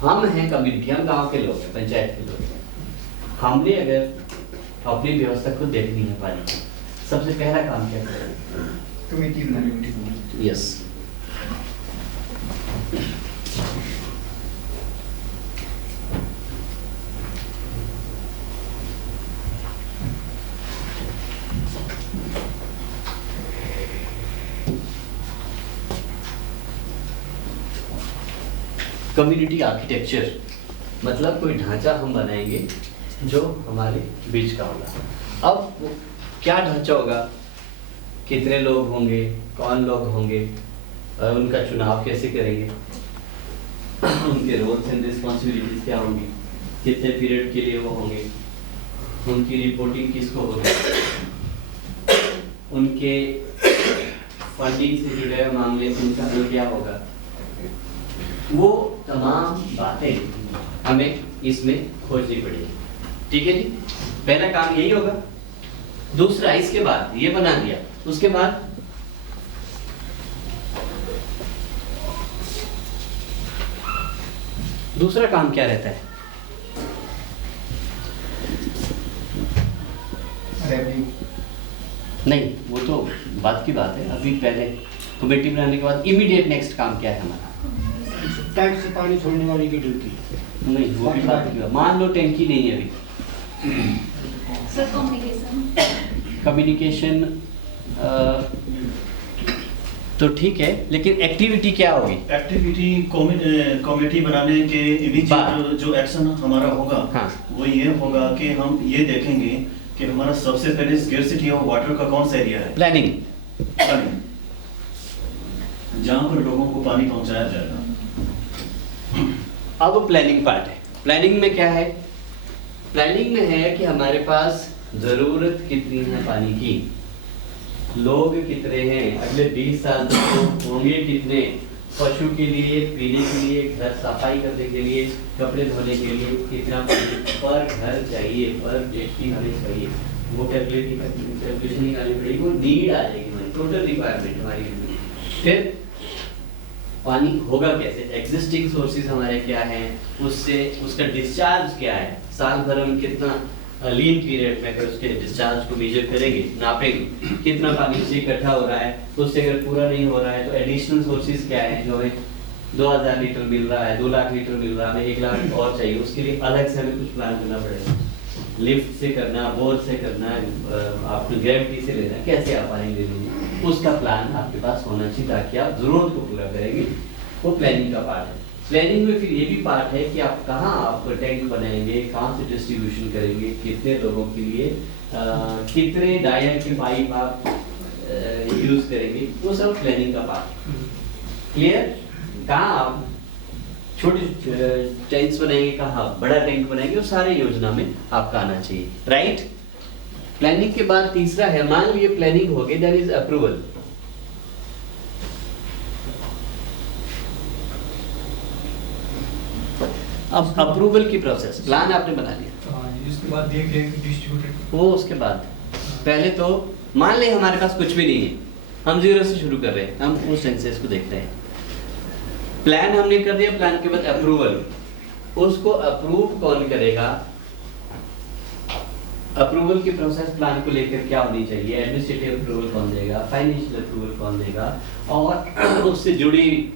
हम हैं कम्युनिटी, हम गांव के लोग हैं, पंचायत के लोग हैं, हमने अगर अपनी व्यवस्था खुद देखनी है पानी की, सबसे पहला काम क्या करेंगे? कमेटी बनानी। यस। कम्युनिटी आर्किटेक्चर मतलब कोई ढांचा हम बनाएंगे जो हमारे बीच का होगा। अब वो क्या ढांचा होगा, कितने लोग होंगे, कौन लोग होंगे, और उनका चुनाव कैसे करेंगे, उनके रोल्स एंड रिस्पॉन्सिबिलिटीज क्या होंगी, कितने पीरियड के लिए वो होंगे, उनकी रिपोर्टिंग किसको होगी, उनके फंडिंग से जुड़े हुए मामले उनका हल क्या होगा, वो तमाम बातें हमें इसमें खोजनी पड़ेगी। ठीक है जी, पहला काम यही होगा। दूसरा, इसके बाद ये बना दिया, उसके बाद दूसरा काम क्या रहता है? नहीं, वो तो बात की बात है। अभी पहले कमेटी बनाने के बाद इमीडिएट नेक्स्ट काम क्या है हमारा? टैंक से पानी छोड़ने वाली की ड्यूटी। नहीं, वो भी बात की बात। मान लो टैंकी नहीं है अभी, सर कम्युनिकेशन तो ठीक है, लेकिन एक्टिविटी क्या होगी? एक्टिविटी कमेटी बनाने के इमीडिएट जो एक्शन हमारा होगा, हाँ, वो ये होगा कि हम ये देखेंगे कि हमारा सबसे पहले स्केर्सिटी ऑफ वाटर का कौन सा एरिया है। प्लानिंग। पानी, जहाँ पर लोगों को पानी पहुँचाया जाएगा। अब प्लानिंग पार्ट है। प्लानिंग में क्या है? प्लानिंग में है कि हमारे पास ज़रूरत कितनी है पानी की, लोग कितने हैं, अगले 20 साल तक होंगे कितने, पशु के लिए, पीने के लिए, घर सफाई करने के लिए, कपड़े धोने के लिए कितना पानी पर घर चाहिए, पर व्यक्ति हमें चाहिए, वो कैलकुलेशन निकालनी पड़ेगी, वो नीड आ जाएगी हमारी, टोटल रिक्वायरमेंट हमारी। फिर पानी होगा कैसे? एग्जिस्टिंग सोर्सेज हमारे क्या हैं, उससे उसका डिस्चार्ज क्या है, साल भर हम कितना लीन पीरियड में अगर उसके डिस्चार्ज को मेजर करेंगे, नापेंगे, कितना पानी उससे इकट्ठा हो रहा है, उससे अगर पूरा नहीं हो रहा है तो एडिशनल सोर्सेज क्या है, जो हमें 2000 लीटर मिल रहा है, 2 लाख लीटर मिल रहा है, हमें 1 लाख और चाहिए, उसके लिए अलग से हमें कुछ प्लान करना पड़ेगा। लिफ्ट से करना, बोर से करना, आपको ग्रेविटी से लेना, कैसे आप पानी ले लेंगे, उसका प्लान आपके पास होना चाहिए ताकि आप जरूरत को पूरा करेंगे। वो प्लानिंग का पार्ट है। प्लानिंग में फिर ये भी पार्ट है कि आप कहाँ आप टैंक बनाएंगे, कहाँ से डिस्ट्रीब्यूशन करेंगे, कितने लोगों के लिए, कितने डायर के पाइप आप यूज करेंगे, वो सब प्लानिंग का पार्ट। क्लियर? कहाँ आप छोटे टैंक्स बनाएंगे, कहाँ बड़ा टैंक बनाएंगे, वो सारे योजना में आपका आना चाहिए। राइट? प्लानिंग के बाद तीसरा है, मान लीजिए प्लानिंग हो गई, दैट इज अप्रूवल। अब अप्रूवल की प्रोसेस, प्लान आपने बना लिया, उसके बाद देख रेख डिस्ट्रीब्यूटेड, वो उसके बाद पहले तो मान ले हमारे पास कुछ भी नहीं है, हम जीरो से शुरू कर रहे हैं, हम उस ढंग से इसको देख रहे हैं। प्लान हमने कर दिया, प्लान के बाद अप्रूवल, उसको अप्रूव कौन करेगा, अप्रूवल की प्रोसेस प्लान को लेकर क्या होनी चाहिए, एडमिनिस्ट्रेटिव अप्रूवल कौन देगा, फाइनेंशियल अप्रूवल कौन देगा, और उससे जुड़ी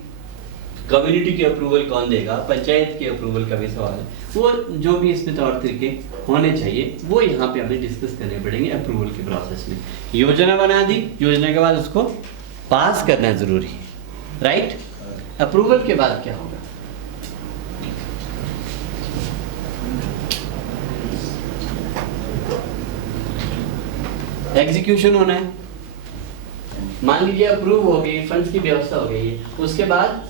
कम्युनिटी के अप्रूवल कौन देगा, पंचायत के अप्रूवल का भी सवाल है। वो जो भी इसमें तौर तरीके होने चाहिए वो यहाँ पे हमें डिस्कस करने पड़ेंगे अप्रूवल के प्रोसेस में। योजना बना दी, योजना के बाद उसको पास करना जरूरी है। राइट? अप्रूवल के बाद क्या होगा? एग्जीक्यूशन होना है। मान लीजिए अप्रूव हो गई, फंड्स की व्यवस्था हो गई है, उसके बाद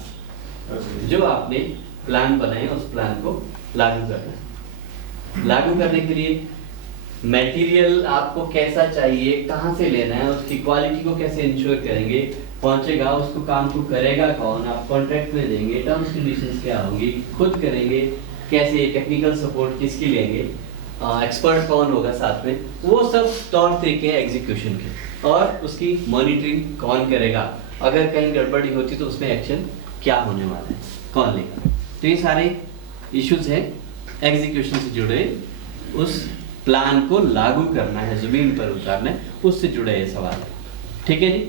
जो आपने प्लान बनाए उस प्लान को लागू करना है। लागू करने के लिए मटेरियल आपको कैसा चाहिए, कहाँ से लेना है, उसकी क्वालिटी को कैसे इंश्योर करेंगे, पहुंचेगा, उसको काम को करेगा कौन, आप कॉन्ट्रैक्ट में देंगे, टर्म्स कंडीशंस क्या होंगी, खुद करेंगे कैसे, टेक्निकल सपोर्ट किसकी लेंगे, एक्सपर्ट कौन होगा साथ में, वो सब तौर तरीके एग्जीक्यूशन के, और उसकी मॉनिटरिंग कौन करेगा, अगर कहीं गड़बड़ी होती तो उसमें एक्शन क्या होने वाला है, कौन लेगा। तो ये सारे इश्यूज हैं एग्जीक्यूशन से जुड़े, उस प्लान को लागू करना है, जमीन पर उतारना है, उससे जुड़े ये सवाल है। ठीक है जी?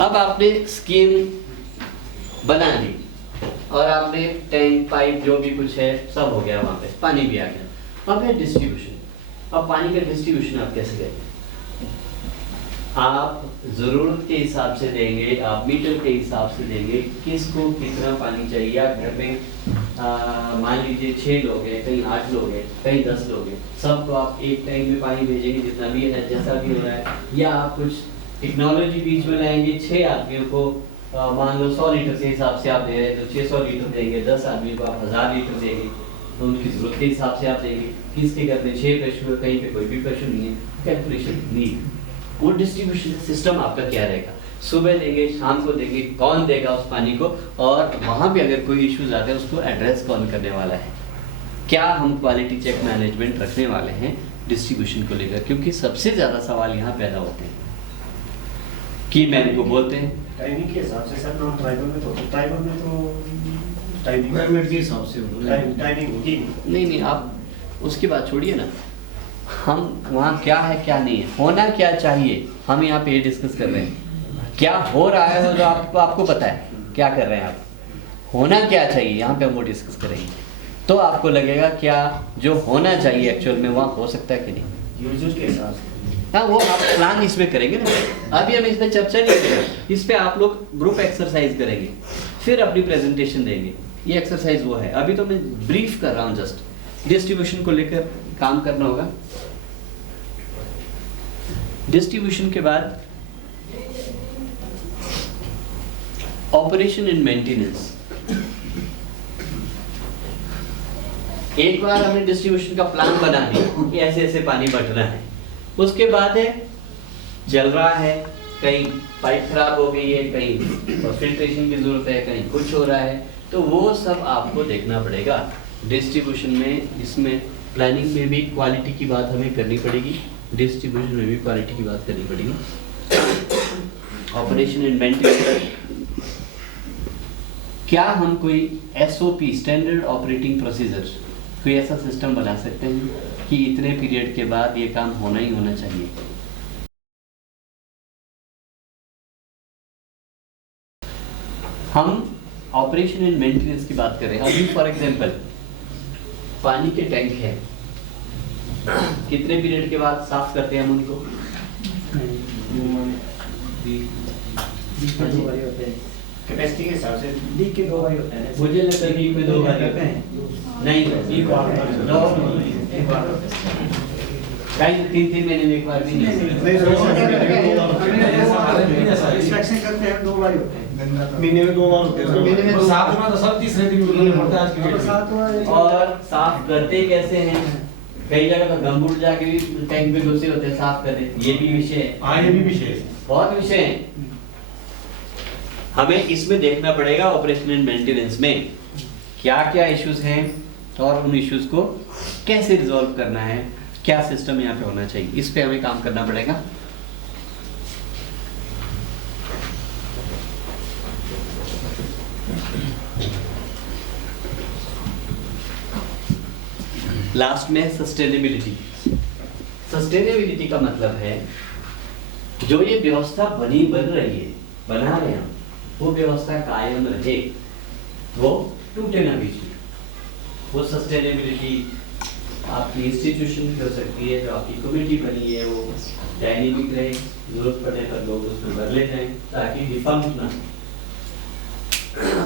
अब आपने स्कीम बना ली और आपने टैंक पाइप जो भी कुछ है सब हो गया, वहां पे पानी भी आ गया। अब है डिस्ट्रीब्यूशन। अब पानी का डिस्ट्रीब्यूशन आप कैसे करेंगे? आप जरूरत के हिसाब से देंगे, आप मीटर के हिसाब से देंगे, किसको कितना पानी चाहिए। आप घर में मान लीजिए 6 लोग हैं, कहीं 8 लोग हैं, कहीं 10 लोग हैं, सबको आप एक टैंक में पानी भेजेंगे जितना भी है, जैसा भी हो रहा है, या आप कुछ टेक्नोलॉजी बीच में लाएंगे, 6 आदमियों को मान लो 100 लीटर के हिसाब से आप दे रहे हैं तो 600 लीटर देंगे, 10 आदमी को आप 1000 लीटर देंगे, तो उनकी जरूरत के हिसाब से आप देंगे। किसके घर में 6 पशु है, कहीं पे कोई भी पशु नहीं है, कैलकुलेशन नहीं। वो डिस्ट्रीब्यूशन सिस्टम आपका क्या रहेगा, सुबह देंगे, शाम को देंगे, कौन देगा उस पानी को, और वहाँ पे अगर कोई इश्यूज आते हैं उसको एड्रेस कौन करने वाला है, क्या हम क्वालिटी चेक मैनेजमेंट रखने वाले हैं डिस्ट्रीब्यूशन को लेकर, क्योंकि सबसे ज़्यादा सवाल यहाँ पैदा होते हैं। की मैन को बोलते हैं टाइमिंग के हिसाब से सर, नॉन ट्राइबल में तो ट्राइबल में तो टाइमिंग के हिसाब से टाइमिंग होगी नहीं, आप उसकी बात छोड़िए ना, हम वहाँ क्या है क्या नहीं है, होना क्या चाहिए, हम यहाँ पे ये डिस्कस कर रहे हैं। क्या हो रहा है जो आपको पता है क्या कर रहे हैं आप, होना क्या चाहिए यहाँ पे हम वो डिस्कस करेंगे, तो आपको लगेगा क्या जो होना चाहिए एक्चुअल में वहाँ हो सकता है कि नहीं। यूजर के हिसाब से हाँ वो आप प्लान इसमें करेंगे ना, अभी हम इस पे चर्चा नहीं करेंगे, इस पे आप लोग ग्रुप एक्सरसाइज करेंगे, फिर अपनी प्रेजेंटेशन देंगे। ये एक्सरसाइज वो है, अभी तो मैं ब्रीफ कर रहा हूँ, जस्ट डिस्ट्रीब्यूशन को लेकर काम करना होगा। डिस्ट्रीब्यूशन के बाद ऑपरेशन एंड मेंटेनेंस। एक बार हमने डिस्ट्रीब्यूशन का प्लान बना लिया कि ऐसे ऐसे पानी बटना है, उसके बाद है जल रहा है, कहीं पाइप खराब हो गई है, कहीं फिल्ट्रेशन की जरूरत है, कहीं कुछ हो रहा है, तो वो सब आपको देखना पड़ेगा डिस्ट्रीब्यूशन में। इसमें प्लानिंग में भी क्वालिटी की बात हमें करनी पड़ेगी, डिस्ट्रीब्यूशन में भी क्वालिटी की बात करनी पड़ेगी। ऑपरेशन एंड मेंटेनेंस, क्या हम कोई SOP स्टैंडर्ड ऑपरेटिंग प्रोसीजर, कोई ऐसा सिस्टम बना सकते हैं कि इतने पीरियड के बाद ये काम होना ही होना चाहिए। हम ऑपरेशन एंड मेंटेनेंस की बात करें, अभी फॉर एग्जांपल पानी के टैंक है, कितने पीरियड के बाद साफ करते हैं हम उनको? कैपेसिटी के हिसाब से वीक के 2 बार होता है। मुझे लगता है वीक में 2 बार करते हैं, नहीं वीक में 1 बार, कहीं 3 महीने में 1 बार भी नहीं। इंस्पेक्शन करते हैं 2 बार होते हैं, महीने में 2 बार होते हैं, महीने में 2 साथ में तो सब तीसरे दिन उन्होंने पड़ता है आज की डेट में। और साफ करते कैसे हैं? कई जगह तो गंबूट जाके भी टैंक में घुसे होते हैं, साफ कर देते, ये भी विषय है। हाँ ये भी विषय है, बहुत विषय है, हमें इसमें देखना पड़ेगा ऑपरेशन एंड मेंटेनेंस में क्या क्या इश्यूज हैं और उन इश्यूज को कैसे रिजॉल्व करना है, क्या सिस्टम यहाँ पे होना चाहिए, इस पे हमें काम करना पड़ेगा। लास्ट में सस्टेनेबिलिटी। सस्टेनेबिलिटी का मतलब है जो ये व्यवस्था बन रही है, बना रहे हैं, वो व्यवस्था कायम रहे, वो टूटे ना बीच में। वो सस्टेनेबिलिटी आपकी इंस्टीट्यूशन की हो सकती है, जो आपकी कमेटी बनी है वो डायनेमिक रहे, जरूरत पड़ने पर लोग उसमें बदले जाएं ताकि डिफंक्ट ना।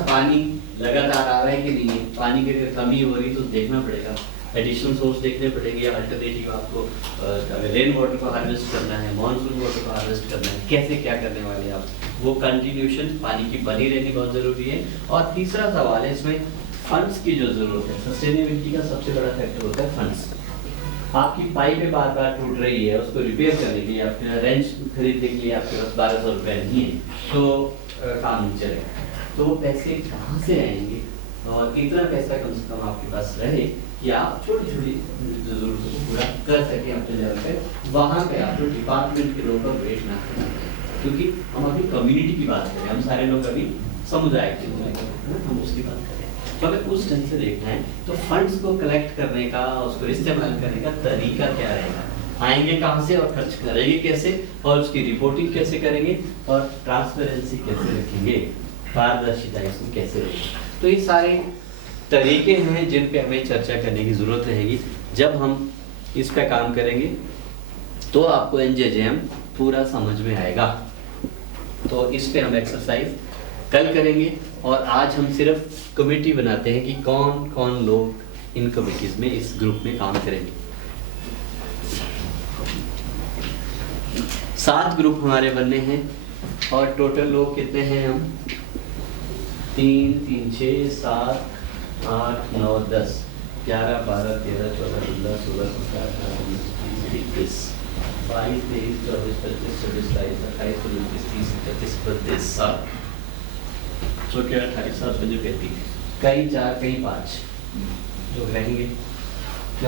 पानी लगातार आ रहा है कि नहीं है, पानी की अगर कमी हो रही तो देखना पड़ेगा, एडिशनल सोर्स देखने पड़ेंगे, अल्टरनेटिव आपको अगर रेन वाटर को हार्वेस्ट करना है, मानसून वाटर को हार्वेस्ट करना है, कैसे क्या करने वाले आप, वो कंटिन्यूशन पानी की बनी रहनी बहुत जरूरी है। और तीसरा सवाल है इसमें फंड्स की जो जरूरत है। सस्टेनेबिलिटी का सबसे बड़ा फैक्टर होता है फंड्स। आपकी पाइपें बार बार टूट रही है, उसको रिपेयर करने के लिए आपके रेंच खरीदने के लिए आपके पास 1200 रुपये नहीं है तो काम नहीं चलेगा। तो वो पैसे कहाँ से आएंगे और कितना पैसा कम से कम आपके पास रहे कि आप छोटी छोटी जरूरतों को पूरा कर सकें अपने लेवल पे। वहाँ पे आप लोग डिपार्टमेंट के लोगों पर वेट ना करें, क्योंकि हम अभी कम्युनिटी की बात करें, हम सारे लोग अभी समुदाय की हम उसकी बात करें। तो अगर उस ढंग से देखना है तो फंड्स को कलेक्ट करने का, उसको इस्तेमाल करने का तरीका क्या रहेगा, आएंगे कहाँ से और खर्च करेंगे कैसे, और उसकी रिपोर्टिंग कैसे करेंगे और ट्रांसपेरेंसी कैसे रखेंगे, पारदर्शिता इसमें कैसे रखेंगे। तो ये सारे तरीके हैं जिन पे हमें चर्चा करने की ज़रूरत रहेगी। जब हम इस पे काम करेंगे तो आपको NJJM पूरा समझ में आएगा। तो इस पे हम एक्सरसाइज कल करेंगे और आज हम सिर्फ कमेटी बनाते हैं कि कौन कौन लोग इन कमेटीज में, इस ग्रुप में काम करेंगे। 7 ग्रुप हमारे बनने हैं और टोटल लोग कितने हैं हम? 3 3 6 7 8 9 10 11 12 13 14 15 16 17 18 19 20 21 22 23 24 25 26 27 28 29 30 31 32 7 28 28 7 35 कहीं 4 कहीं 5 लोग रहेंगे।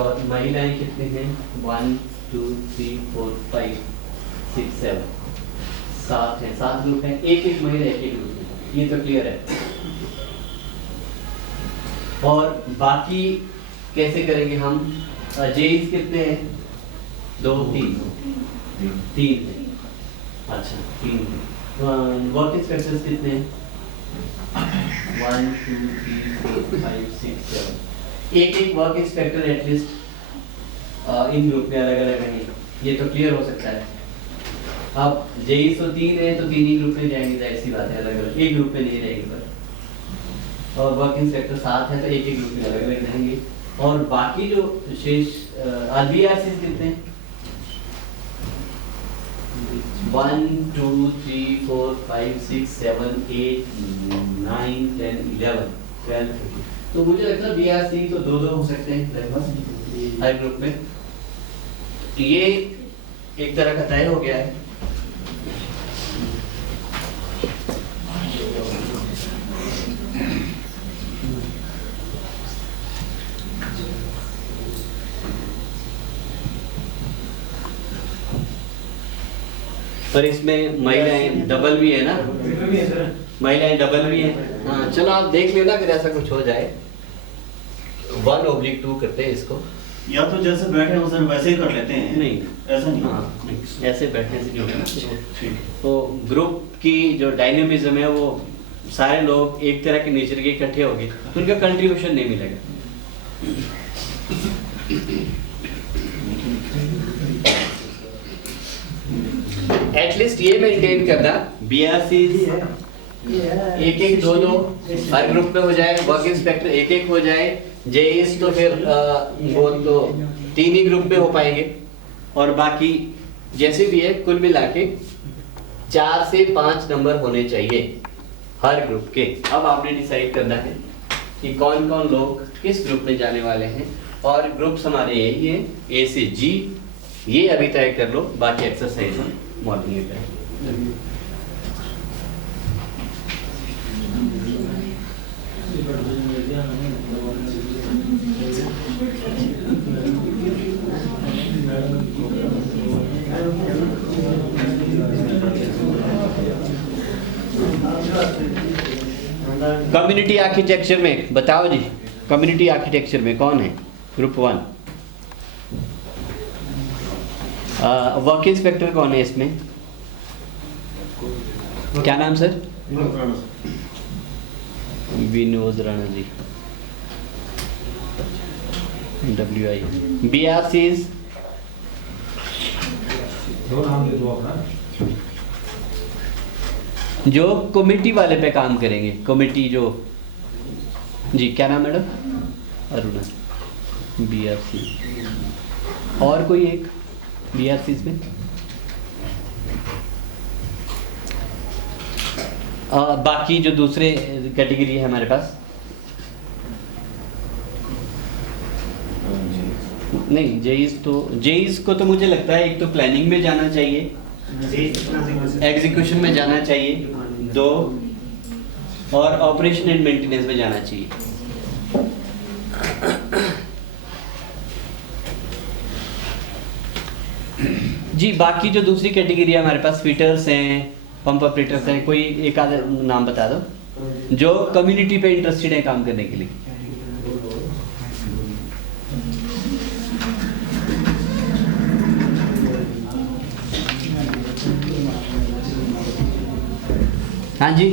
और महिलाएं कितने हैं? 1 2 3 4 5 6 7 7 हैं, 7 ग्रुप हैं, एक महिला एक ग्रुप है, ये तो क्लियर है। और बाकी कैसे करेंगे हम? जेईस कितने हैं? 2 3 हैं, अच्छा 3। वर्किंग स्ट्रक्चर्स कितने हैं? 1 2 3 4 5 6 7। एक work inspector at least in group में अलग अलग रहेंगे। ये तो क्लियर हो सकता है। अब जेई तो 3 है तो 3 ही ग्रुप में जाएंगे, जाहिर सी बात है, अलग अलग एक ग्रुप में नहीं रहेंगे पर। और वर्क इंस्पेक्टर 7 है तो एक ही ग्रुप में अलग अलग रहेंगे। और बाकी जो शेष आरबीआरसी कितने हैं? 1 2 3 4 5 6 7 8 9 10 11 12 13। तो मुझे लगता है बीआरसी तो 2-2 हो सकते हैं लगभग हर ग्रुप में। ये एक तरह का तय हो गया है। पर इसमें महिलाएं डबल भी है ना, महिलाएं डबल भी है। हाँ चलो आप देख लेना, अगर ऐसा कुछ हो जाए 1/2 करते हैं इसको, या तो जैसे बैठे हो सर वैसे ही कर लेते हैं। नहीं ऐसा नहीं। हाँ ऐसे बैठने से जो है ना तो ग्रुप की जो डायनेमिज्म है वो सारे लोग एक तरह के नेचर के इकट्ठे हो गए तो उनका कंट्रीब्यूशन नहीं मिलेगा। एटलीस्ट ये मेंटेन करना बीआरसी एक एक दो दो हर ग्रुप में हो जाए, वर्क इंस्पेक्टर एक एक हो जाए, जेईस तो फिर वो तो 3 ही ग्रुप में हो पाएंगे। और बाकी जैसे भी है कुल मिला के 4 से 5 नंबर होने चाहिए हर ग्रुप के। अब आपने डिसाइड करना है कि कौन कौन लोग किस ग्रुप में जाने वाले हैं और ग्रुप्स हमारे यही है ए से जी, ये अभी तय कर लो, बाकी एक्सरसाइज हम मॉर्निंग में करेंगे। कम्युनिटी आर्किटेक्चर में बताओ जी, कम्युनिटी आर्किटेक्चर में कौन है? ग्रुप 1 वर्क इंस्पेक्टर कौन है इसमें? क्या नाम sir? Vinod Rana ji. WI BRCs जो कमेटी वाले पे काम करेंगे, कमेटी जो जी क्या नाम मैडम? अरुणा। BRC और कोई एक BRCs में बाकी जो दूसरे कैटेगरी है हमारे पास नहीं, जेईस को तो मुझे लगता है एक तो प्लानिंग में जाना चाहिए, एग्जीक्यूशन में जाना चाहिए 2 और ऑपरेशन एंड मेंटेनेंस में जाना चाहिए। जी बाकी जो दूसरी कैटेगरी है हमारे पास फिटर्स हैं, पंप ऑपरेटर्स हैं, कोई एक आधा नाम बता दो जो कम्युनिटी पे इंटरेस्टेड है काम करने के लिए। हाँ जी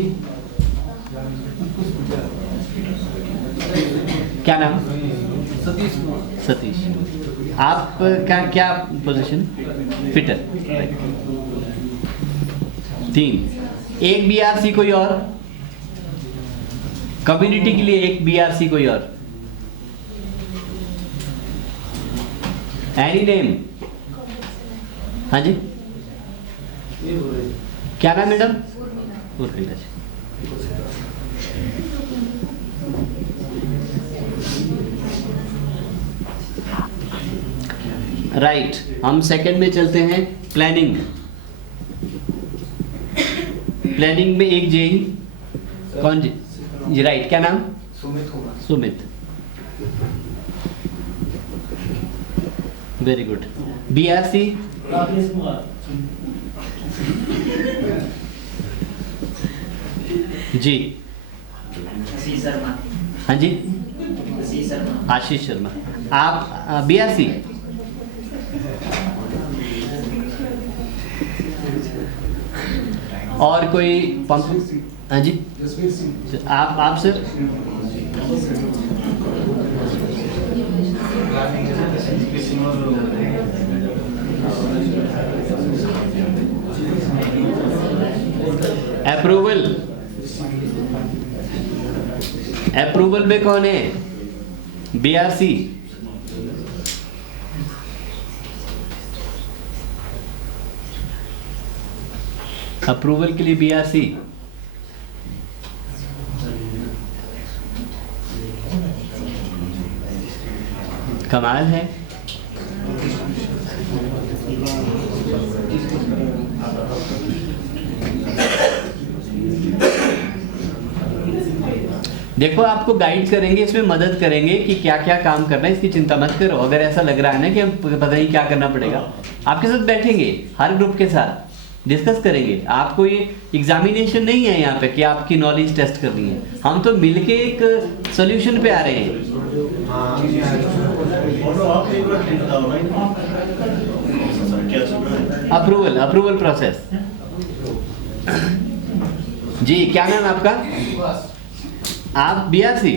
क्या नाम? सतीश। आप क्या पोजीशन? फिटर। 3 एक बीआरसी कोई और? कम्युनिटी के लिए एक बीआरसी कोई और? Any name? हाँ जी क्या नाम मैडम? राइट हम सेकंड में चलते हैं। प्लानिंग में एक जेई कौन जी राइट क्या नाम? Sumit. Very good. BRC Rakesh Kumar ji. Ashish Sharma. हाँ जी आशीष शर्मा। आशीष शर्मा। आप बीआरसी? और कोई पंप? हाँ जी आप सर? अप्रूवल, अप्रूवल में कौन है? बीआरसी। अप्रूवल के लिए बीआरसी। कमाल है। देखो आपको गाइड करेंगे, इसमें मदद करेंगे कि क्या क्या काम करना है, इसकी चिंता मत करो। अगर ऐसा लग रहा है ना कि हम पता नहीं क्या करना पड़ेगा, आपके साथ बैठेंगे, हर ग्रुप के साथ डिस्कस करेंगे। आपको ये एग्जामिनेशन नहीं है यहाँ पे कि आपकी नॉलेज टेस्ट करनी है, हम तो मिलके एक सोल्यूशन पे आ रहे हैं। Approval, approval process. जी क्या नाम है आपका? आप बीआरसी?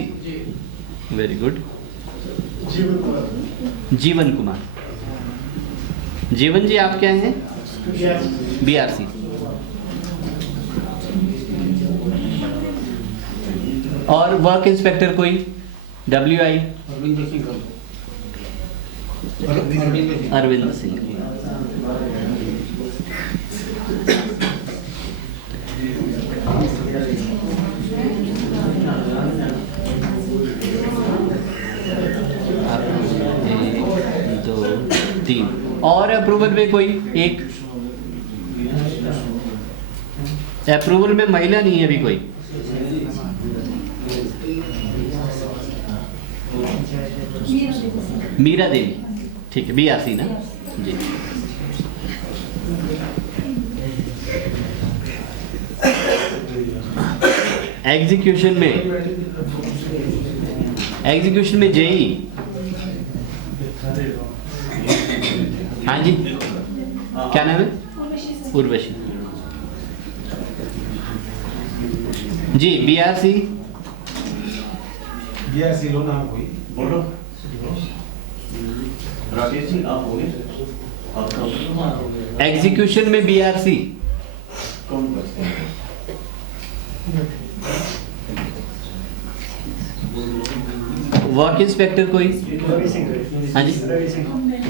Very good. जीवन कुमार। जीवन जी आप क्या हैं? बीआरसी। और वर्क इंस्पेक्टर कोई? WI? अरविंद सिंह। और अप्रूवल में कोई एक? अप्रूवल में महिला नहीं है अभी कोई? मीरा देवी, ठीक है, बीआरसी ना जी। एग्जीक्यूशन में, एग्जीक्यूशन में जेई। हाँ जी, क्या नाम है? उर्वशी जी। बीआरसी? बीआरसी लो नाम कोई बोलो। राकेश जी आप हो गए? एग्जीक्यूशन में बीआरसी कौन बचते हैं? वर्क इंस्पेक्टर कोई? हाँ जी,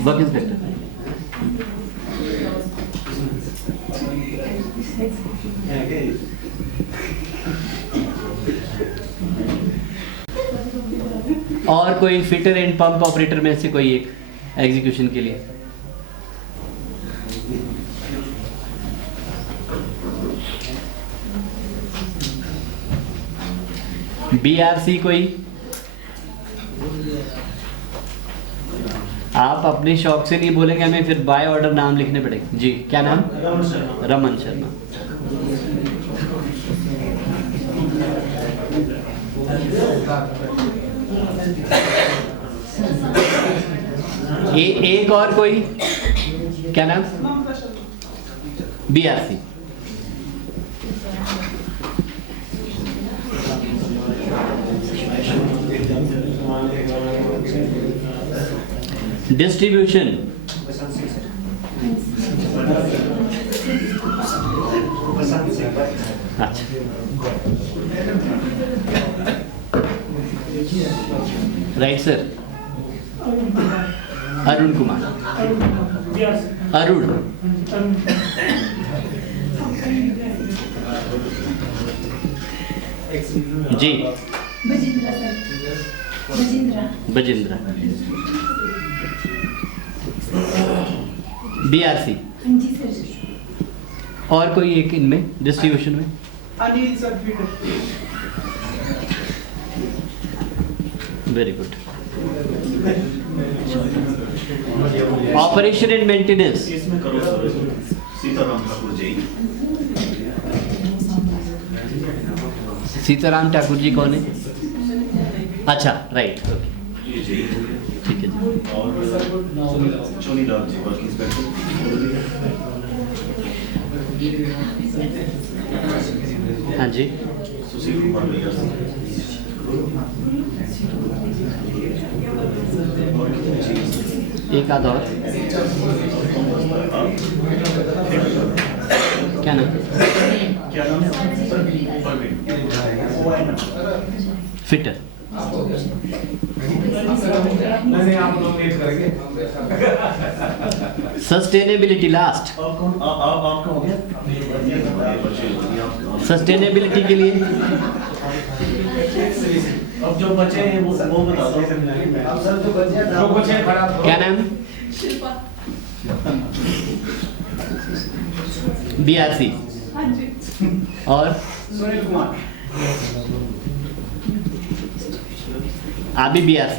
वर्क इंस्पेक्टर। और कोई फिटर एंड पंप ऑपरेटर में से कोई एक एग्जीक्यूशन के लिए? बीआरसी कोई? आप अपने शौक से नहीं बोलेंगे, हमें फिर बाय ऑर्डर नाम लिखने पड़ेंगे। जी क्या नाम? रमन शर्मा। एक और कोई? क्या नाम? बीआरसी। डिस्ट्रीब्यूशन? अच्छा, right sir. Arun Kumar. Arun ji. बजिंद्रा sir. बजिंद्रा। BRC? जी सर। और कोई एक इनमें डिस्ट्रीब्यूशन में? Anil sir fitter. Very good. Operation and maintenance? इसमें करो सर सीताराम ठाकुर जी। सीताराम ठाकुर जी कौन है? अच्छा राइट, ओके ठीक है जी। और चोनीलाल जी वर्क इंस्पेक्टर। हाँ जी। सुशील कुमार भैया। एक आध और। क्या नाम? क्या नाम है? फिटर। नहीं आप लोग वेट करेंगे। Sustainability last. आपका हो गया? सस्टेनेबिलिटी के लिए अब जो बचे हैं वो बता दो। अब सर जो बचे हैं खराब। क्या नाम? शिल्पा। BRC। हाँ जी। और सुनील कुमार। आप भी BRC?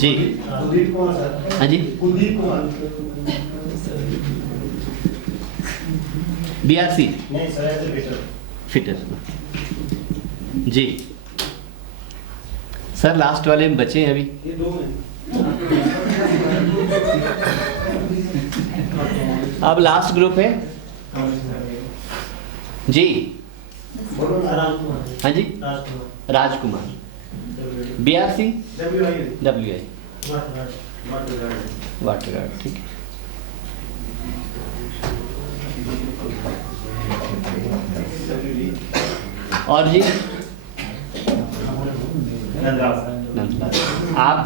जी। कुलदीप कुमार सर। हाँ जी। कुलदीप कुमार। BRC? नहीं सर ऐसे फिटर। फिटर। जी सर, लास्ट वाले में बचे हैं अभी। ये दो हैं। अब लास्ट ग्रुप है जी। हाँ जी, राजकुमार। BRC? WI। वाटर गार्ड, ठीक है। और जी नंदलाल। आप?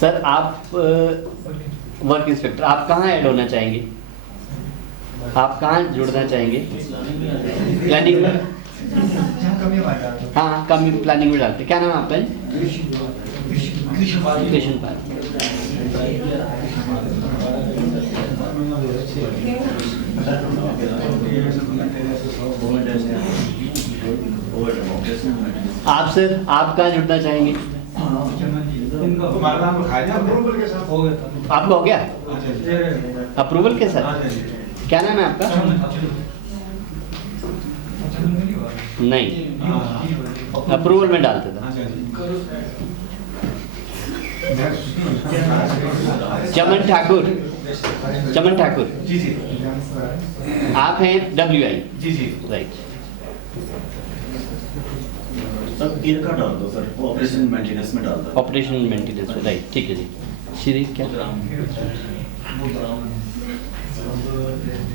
सर आप वर्क इंस्पेक्टर, आप कहाँ ऐड होना चाहेंगे? आप कहाँ जुड़ना चाहेंगे? प्लानिंग में? हाँ, कम प्लानिंग में डालते। क्या नाम है आपका? कृष्ण पाल। आप सर, आप कहाँ जुड़ना चाहेंगे? आपका हो गया अप्रूवल के साथ? क्या नाम है आपका? नहीं, अप्रूवल में डालते थे। चमन ठाकुर। चमन ठाकुर जी जी। आप हैं WI? जी जी। राइट। सब इनका डाल दो सर, वो ऑपरेशन मेंटेनेंस में डाल दो। ऑपरेशन मेंटेनेंस में, राइट, ठीक है जी। श्री क्या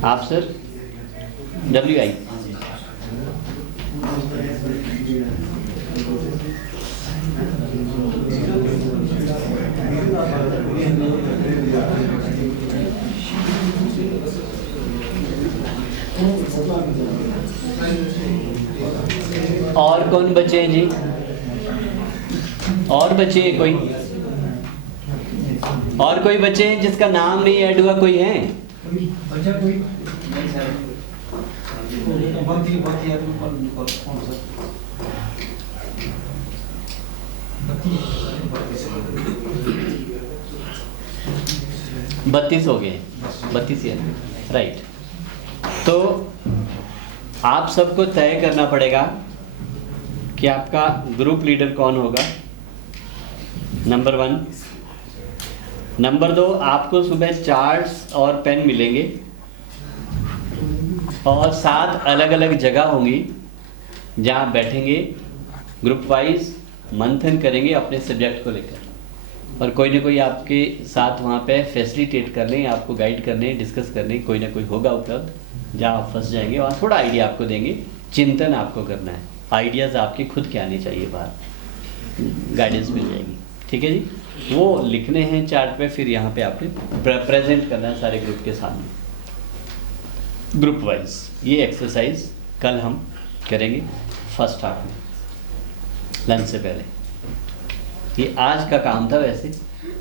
आप सर? WI? और कौन बचे हैं जी? और बचे हैं कोई? और कोई बचे हैं जिसका नाम नहीं ऐड हुआ? कोई है? बचा कोई? बाकी कौन सा? 32 हो गए। 32 है, राइट। तो आप सबको तय करना पड़ेगा कि आपका ग्रुप लीडर कौन होगा, नंबर 1। नंबर 2, आपको सुबह चार्ट्स और पेन मिलेंगे और 7 अलग अलग जगह होंगी जहाँ बैठेंगे, ग्रुप वाइज मंथन करेंगे अपने सब्जेक्ट को लेकर, और कोई ना कोई आपके साथ वहाँ पे फैसिलिटेट करने, आपको गाइड करने, डिस्कस करने कोई ना कोई होगा उपलब्ध, जहाँ आप फंस जाएंगे वहाँ थोड़ा आइडिया आपको देंगे। चिंतन आपको करना है, आइडियाज़ आपके खुद के आने चाहिए बाहर, गाइडेंस मिल जाएगी, ठीक है जी। वो लिखने हैं चार्ट पे, फिर यहाँ पे आपने प्रेजेंट करना है सारे ग्रुप के सामने, ग्रुप वाइज। ये एक्सरसाइज कल हम करेंगे फर्स्ट हाफ में, लंच से पहले। ये आज का काम था वैसे,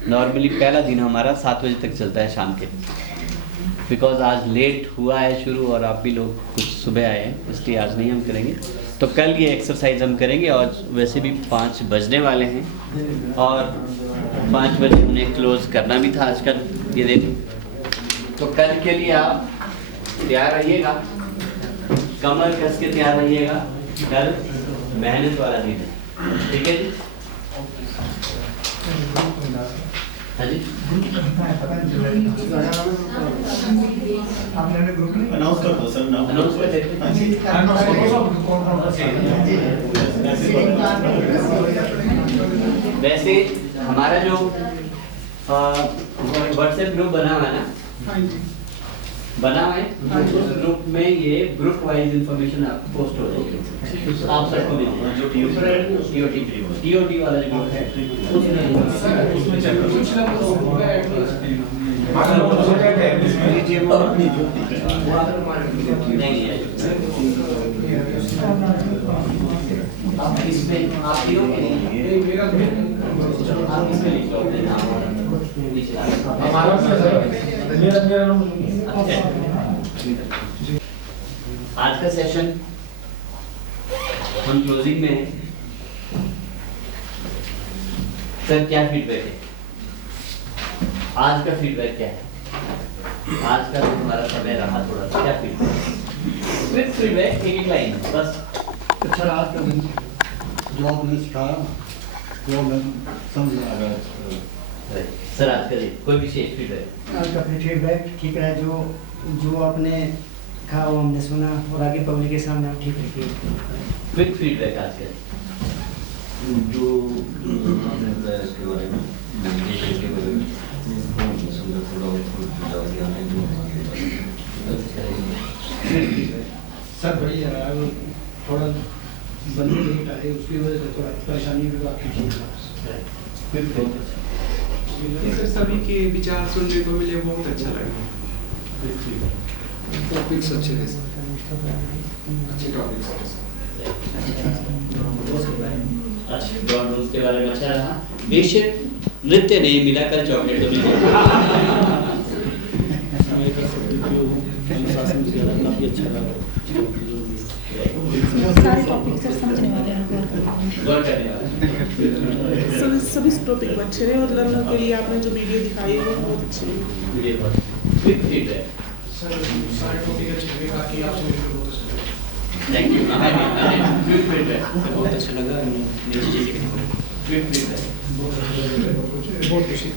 नॉर्मली पहला दिन हमारा 7 बजे तक चलता है शाम के, बिकॉज आज लेट हुआ है शुरू और आप भी लोग कुछ सुबह आए हैं, इसलिए आज नहीं हम करेंगे। तो कल ये एक्सरसाइज हम करेंगे और वैसे भी 5 बजने वाले हैं और 5 बजे उन्हें क्लोज करना भी था आजकल, ये देखो। तो कल के लिए आप तैयार रहिएगा, कमर कस के तैयार रहिएगा, कल मेहनत वाला दिन है, ठीक है जी? हाँ जी, अनाउंस कर दो सर, अनाउंस कर देते हैं। वैसे हमारा जो व्हाट्सएप ग्रुप बना हुआ है ना, बना है, उस ग्रुप में ये ग्रुप वाइज इंफॉर्मेशन आपको पोस्ट हो जाएगी, आप सबको मिलेगा। जो टीओटी वाला जो ग्रुप है उसमें इसमें आप इसमें लिख लो अपने नाम और आज का सेशन हम क्लोजिंग में है। सर क्या फीडबैक है? आज का फीडबैक क्या है? आज का जो हमारा समय रहा थोड़ा सा, क्या फीडबैक? फीडबैक एक लाइन बस। अच्छा रहा आज का दिन, जो आपने सिखाया वो मैं समझ में आ गया। सर आज का दिन कोई विशेष फीडबैक? आज का फीडबैक ठीक है, जो आपने कहा वो हमने सुना और आगे पब्लिक के सामने आप ठीक रखिए। क्विक फीडबैक आज का जो आपने बताया इसके बारे में, मेडिटेशन के बारे में, सर बढ़िया है, वो थोड़ा बंदे लेट आए उसकी वजह से थोड़ा परेशानी भी आपकी ठीक है। सर सभी के विचार सुनने को मिले, बहुत अच्छा लगा। टॉपिक्स अच्छे थे, अच्छे टॉपिक्स। के बारे में अच्छा रहा। बेशक नृत्य नहीं मिला, कल चॉकलेट तो मिली। काफी अच्छा लगा। सारे टॉपिक सर समझने वाले हैं, गौर करने वाले। सभी टॉपिक अच्छे हैं और लर्नर के लिए आपने जो वीडियो दिखाई है वो बहुत अच्छी है। वीडियो क्विक फीडबैक सर सारे टॉपिक अच्छे हैं, बाकी आपसे मिलकर बहुत अच्छा लगा। Thank you. क्विक फीडबैक बहुत अच्छा लगा, नई चीजें सीखने को। क्विक फीडबैक बहुत खुशी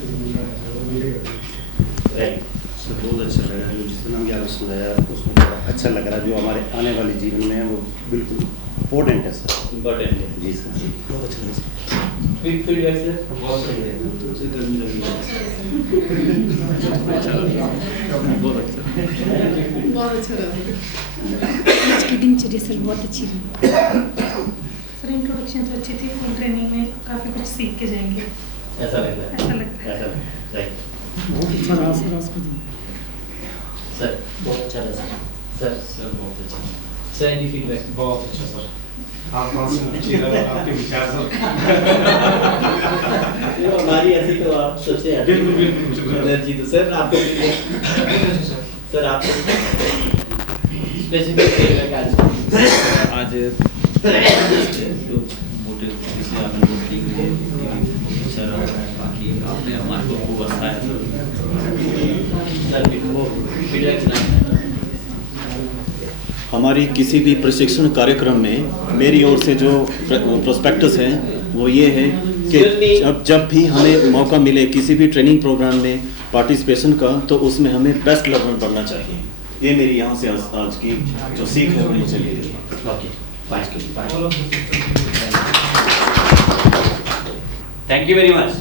राइट। सर बहुत अच्छा लगा, जो जिस तरह हमने आपको समझाया उसमें बड़ा अच्छा लग रहा है, जो हमारे आने वाले जीवन में है वो बिल्कुल इम्पोर्टेंट है सर। इम्पोर्टेंट है जी सर, जी बहुत अच्छा लगा। क्विक फीडबैक सर बहुत सही है। बहुत अच्छा लगा। आज की दिनचर्या सर बहुत अच्छी रही। सर इंट्रोडक्शन तो अच्छी थी, फुल ट्रेनिंग में काफ़ी कुछ सीख के जाएंगे, ऐसा लगता है, ऐसा लगता है। ऐसा राइट। बहुत अच्छा रहा सर आज का दिन। सर बहुत अच्छा रहा सर। सर बहुत अच्छा। Sir any feedback? बहुत अच्छा सर, आपके विचार सर। हमारी ऐसी तो आप सोचे एनर्जी तो सर आपको सर आप स्पेसिफिक फीडबैक आज मोटिव किसी आपने को ठीक अच्छा रहा, बाकी आपने हमारे को खूब हंसाया सर फीडबैक। हमारी किसी भी प्रशिक्षण कार्यक्रम में मेरी ओर से जो प्रोस्पेक्टस है वो ये है कि जब भी हमें मौका मिले किसी भी ट्रेनिंग प्रोग्राम में पार्टिसिपेशन का, तो उसमें हमें बेस्ट लर्नर बनना चाहिए। ये मेरी यहाँ से आज की जो सीख है वो मुझे ये रही। Thank you very much.